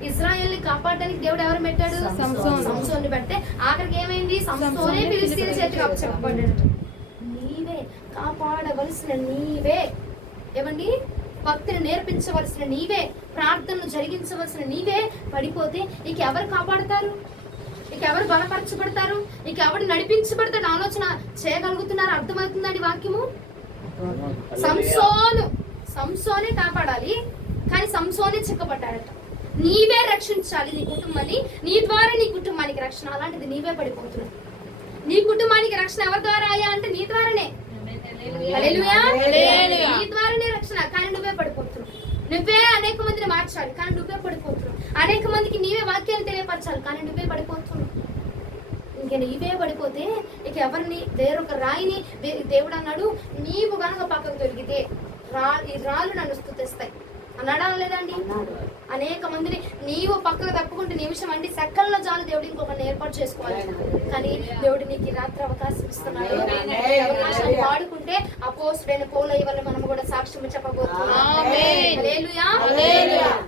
ఇశ్రాయేల్ని కాపాడడానికి దేవుడు ఎవరు పెట్టాడు? సంసోన్ని పెడితే ఆఖరికి ఏమైంది? సంసోనే ఫిలిస్తీన్ల చేతికి అప్పచెప్పబడ్డాడు. నీవే కాపాడవలసిన నీవే, ఏమండి, భక్తిని నేర్పించవలసిన నీవే, ప్రార్థనను జరిగించవలసిన నీవే పడిపోతే ఇక ఎవరు కాపాడతారు? ఇక ఎవరు బలపరచబడతారు? ఇక ఎవరు నడిపించబడతాడు? ఆలోచన చేయగలుగుతున్నారు? అర్థమవుతుందండి వాక్యము? సంసోనే కాపాడాలి, కానీ సంసోనే చిక్కబడ్డాడట. నీవే రక్షించాలి నీ కుటుంబాన్ని, నీ ద్వారా నీ కుటుంబానికి రక్షణ. అలాంటిది నీవే పడిపోతున్నావు. నీ కుటుంబానికి రక్షణ ఎవరి ద్వారా అయ్యా అంటే నీ ద్వారానే. హల్లెలూయా. నీ ద్వారానే రక్షణ, కానీ నువ్వే పడిపోతున్నావు. నువ్వే అనేక మందిని మార్చాలి, కానీ నువ్వే పడిపోతున్నావు. అనేక మందికి నీవే వాక్యాన్ని తెలియపరచాలి, కానీ నువ్వే పడిపోతున్నావు. ఇంక నీవే పడిపోతే ఇక ఎవరిని? వేరొక రాయిని దేవుడు అన్నాడు, నీవు గనక పక్కకు దొరికితే ఈ రాళ్ళు నన్ను స్తుతిస్తాయి అన్నాడా లేదండి? అనేక మందిని నీవు పక్కకు తప్పుకుంటే నిమిషం అండి సెకండ్లో చాలు దేవుడు ఇంకొకరిని ఏర్పాటు చేసుకోవాలి. కానీ దేవుడు నీకు రాత్రి అవకాశం ఇస్తున్నాడు. అవకాశం వాడుకుంటే అపోస్తుడైన పౌలు వల్ల మనం కూడా సాక్ష్యం చెప్పబోతున్నాం. హల్లెలూయా.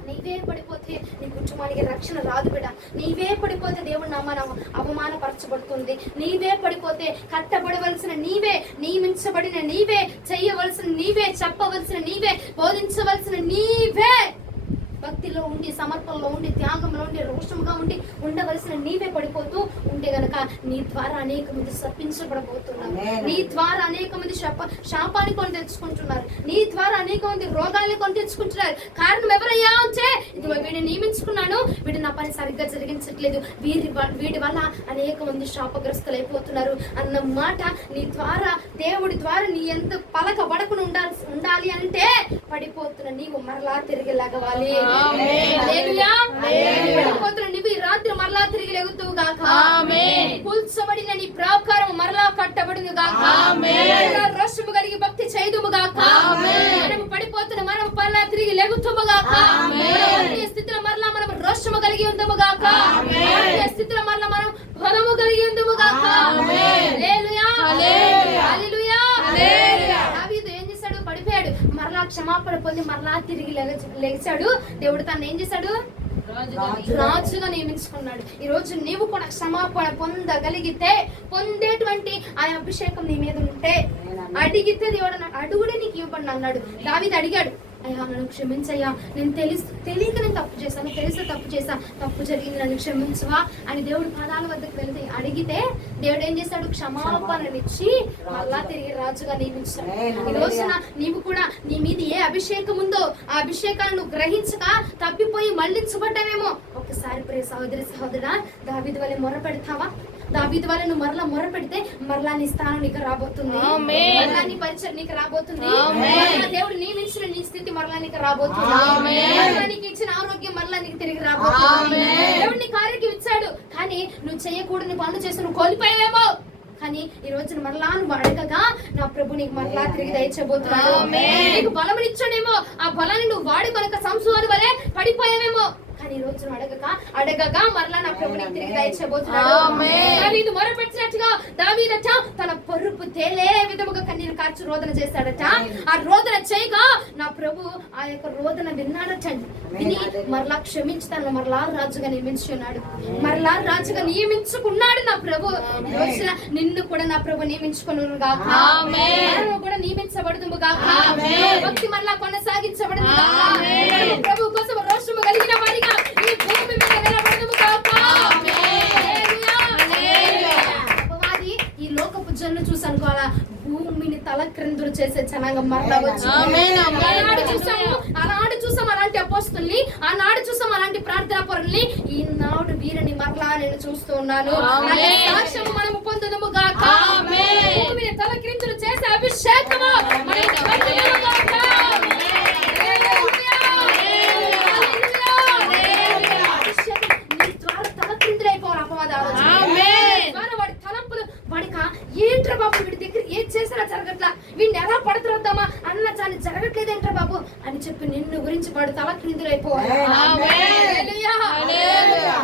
నీవే పడిపోతే నీ కుటుంబానికి రక్షణ రాదు బిడ్డ. నీవే పడిపోతే దేవుడు నామం అవమానపరచబడుతుంది. నీవే పడిపోతే కట్టబడవలసిన నీవే, నియమించబడిన నీవే, చెయ్యవలసిన నీవే, చెప్పవలసిన నీవే, బోధించవలసిన నీవే, భక్తిలో ఉండి, సమర్పణలో ఉండి, త్యాగంలో ఉండి, రోషంగా ఉండి ఉండవలసిన నీవే పడిపోతూ ఉంటే గనక నీ ద్వారా అనేక మంది శపించబడబోతున్నారు. నీ ద్వారా అనేక మంది శాపాన్ని కొని తెచ్చుకుంటున్నారు. నీ ద్వారా అనేక మంది రోగాల్ని కొని తెచ్చుకుంటున్నారు. కారణం ఎవరయ్యా అంటే, ఇది వీడిని నియమించుకున్నాను, వీడు నా పని సరిగ్గా జరిగించట్లేదు, వీడి వల్ల అనేక మంది శాపగ్రస్తులు అయిపోతున్నారు అన్న మాట నీ ద్వారా, దేవుడి ద్వారా నీ ఎంత పలకబడకుండా ఉండాలి అంటే పడిపోతున్న నీవు మరలా తిరిగి లెగవాలి. నువ్వు ఈ రాత్రి మరలా తిరిగి లెగుతువు గాక. కూల్చబడిన నీ ప్రాకారం మరలా కట్టబడును గాక. రోషము కలిగి భక్తి చేయుదుము గాక. మనము పడిపోతున్న మనం మరలా తిరిగి లెగుతుము గాక. స్థితిలో మరలా మనం రోషము కలిగి ఉందము గాక. స్థితిలో మరలా మనం బలము కలిగి ఉందము గాక. హల్లెలూయా. హల్లెలూయా. దావీదు ఏం చేశాడు? పడిపోయాడు, మరలా క్షమాపణ పొంది మరలా తిరిగి లేచాడు. దేవుడు తను ఏం చేశాడు? రాజుగా నియమించుకున్నాడు. ఈ రోజు నీవు కూడా క్షమాపణ పొందగలిగితే, పొందేటువంటి ఆ అభిషేకం నీ మీద ఉంటే, అడిగితే దేవుడు అడుగుడే నీకు ఇవ్వబడి అన్నాడు. దావీదు అడిగాడు, అయ్యా నన్ను క్షమించయ్యా, నేను తెలియక నేను తప్పు చేశాను, తెలిసి తప్పు జరిగింది, నన్ను క్షమించవా అని దేవుడు పాదాల వద్దకు వెళ్తే అడిగితే దేవుడు ఏం చేశాడు? క్షమాపణనిచ్చి మళ్ళా తిరిగి రాజుగా నియమించాడు. ఈ రోజున నీవు కూడా నీ మీద ఏ అభిషేకం ఉందో ఆ అభిషేకాన్ని నువ్వు గ్రహించక తప్పిపోయి మళ్లించబడ్డావేమో. ఒక్కసారి ప్రియ సహోదరి సహోదరా, దావీదు వలె మొర పెడతావా? దావీదు వల్ల నువ్వు మరలా మొర పెడితే మరలా నీ స్థానం నీకు రాబోతుంది, మరలా నీ పరిచయం నీకు రాబోతుంది, దేవుడు నియమించిన నీ స్థితి మరలా నీకు రాబోతుంది, మరలా నీకు ఇచ్చిన ఆరోగ్యం మరలా నీకు తిరిగి రాబోతుంది. దేవుడు నీకు ఆరోగ్యం ఇచ్చాడు, కానీ నువ్వు చేయకూడని పనులు చేసి నువ్వు కోల్పోయావేమో. కానీ ఈ రోజున మరలా నువ్వు అడగగా నా ప్రభు నీకు మరలా తిరిగి దయచేయబోతున్నాడు. నీకు బలం ఇచ్చాడేమో, ఆ బలాన్ని నువ్వు వాడుకొనక సంసోను వలె పడిపోయావేమో. కానీ ఈ రోజు అడగగా మరలా నా ప్రభు నీకు తిరిగి దయచేయబోతున్నాడు. దావీదు మొరపెట్టినట్టుగా దావీదట తన పరుపు తేలే విధముగా కన్నీరు కార్చి రోదన చేశాడట. ఆ రోదన చేయగా నా ప్రభు ఆ యొక్క రోదన విన్నాడటండి. విని మరలా క్షమించి తనను మరలా రాజుగా నియమించుకున్నాడు. మరలా రాజుగా నియమించుకున్నాడు నా ప్రభు. రోజున నిన్ను కూడా నా ప్రభు నియమించుకున్నాను గాక, కూడా నియమించబడుదుము గాక, భక్తి మరలా కొనసాగించబడును గాక, ప్రభు కోసం రోషము కలిగిన వారిగా ఈ భూమి మీద నిలబడుదుము గాక. అపవాది ఈ లోకపు జన్ను చూసి అనుకోవాలా, భూమిని తల క్రిందులు చేసే జనాంగం మరలా వచ్చింది. ఆమేన్, ఆమేన్. ఆనాడు చూసాం అలాంటి అపోస్తుల్ని, ఆనాడు చూసాం అలాంటి ప్రార్థనా పరుల్ని, ఈనాడు వీరిని మరలా నేను చూస్తూ ఉన్నాను. ఆమేన్. అనే సాక్ష్యము మనము పొందుదుము గాక. ఆమేన్. భూమిని తలక్రిందులు చేసే అభిషేకము మనము పొందుదుము గాక. అభిషేకం నీ ద్వారా తలక్రిందులైపోవాలి అపవాది ఆలోచన. ఆమేన్. ద్వారా వాడి తలంపులు వాడిక ఏంట్రా బాబు వీడి దగ్గర ఏం చేసినా జరగట్లా, వీడిని ఎలా పడుతురద్దామా అన్న దాన్ని జరగట్లేదేంట్రా బాబు అని చెప్పి నిన్ను గురించి వాడు తల క్రిందులైపోవాలి. హల్లెలూయా.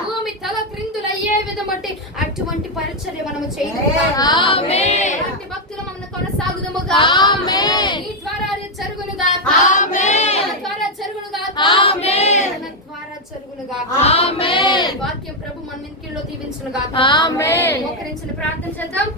భూమి తల క్రిందులయ్యే విధమట్టి అటువంటి పరిచర్య మనము చేయదుముగా. అలాంటి భక్తులు మనం కొనసాగుదుముగా. నీ ద్వారా అది జరుగునుగా. మన ద్వారా జరుగునుగా. మన ద్వారా జరుగునుగా. వాక్యం ప్రభు మన ఇంటిలో దీవించునుగా. మోకరించిన ప్రార్థన చేద్దాం.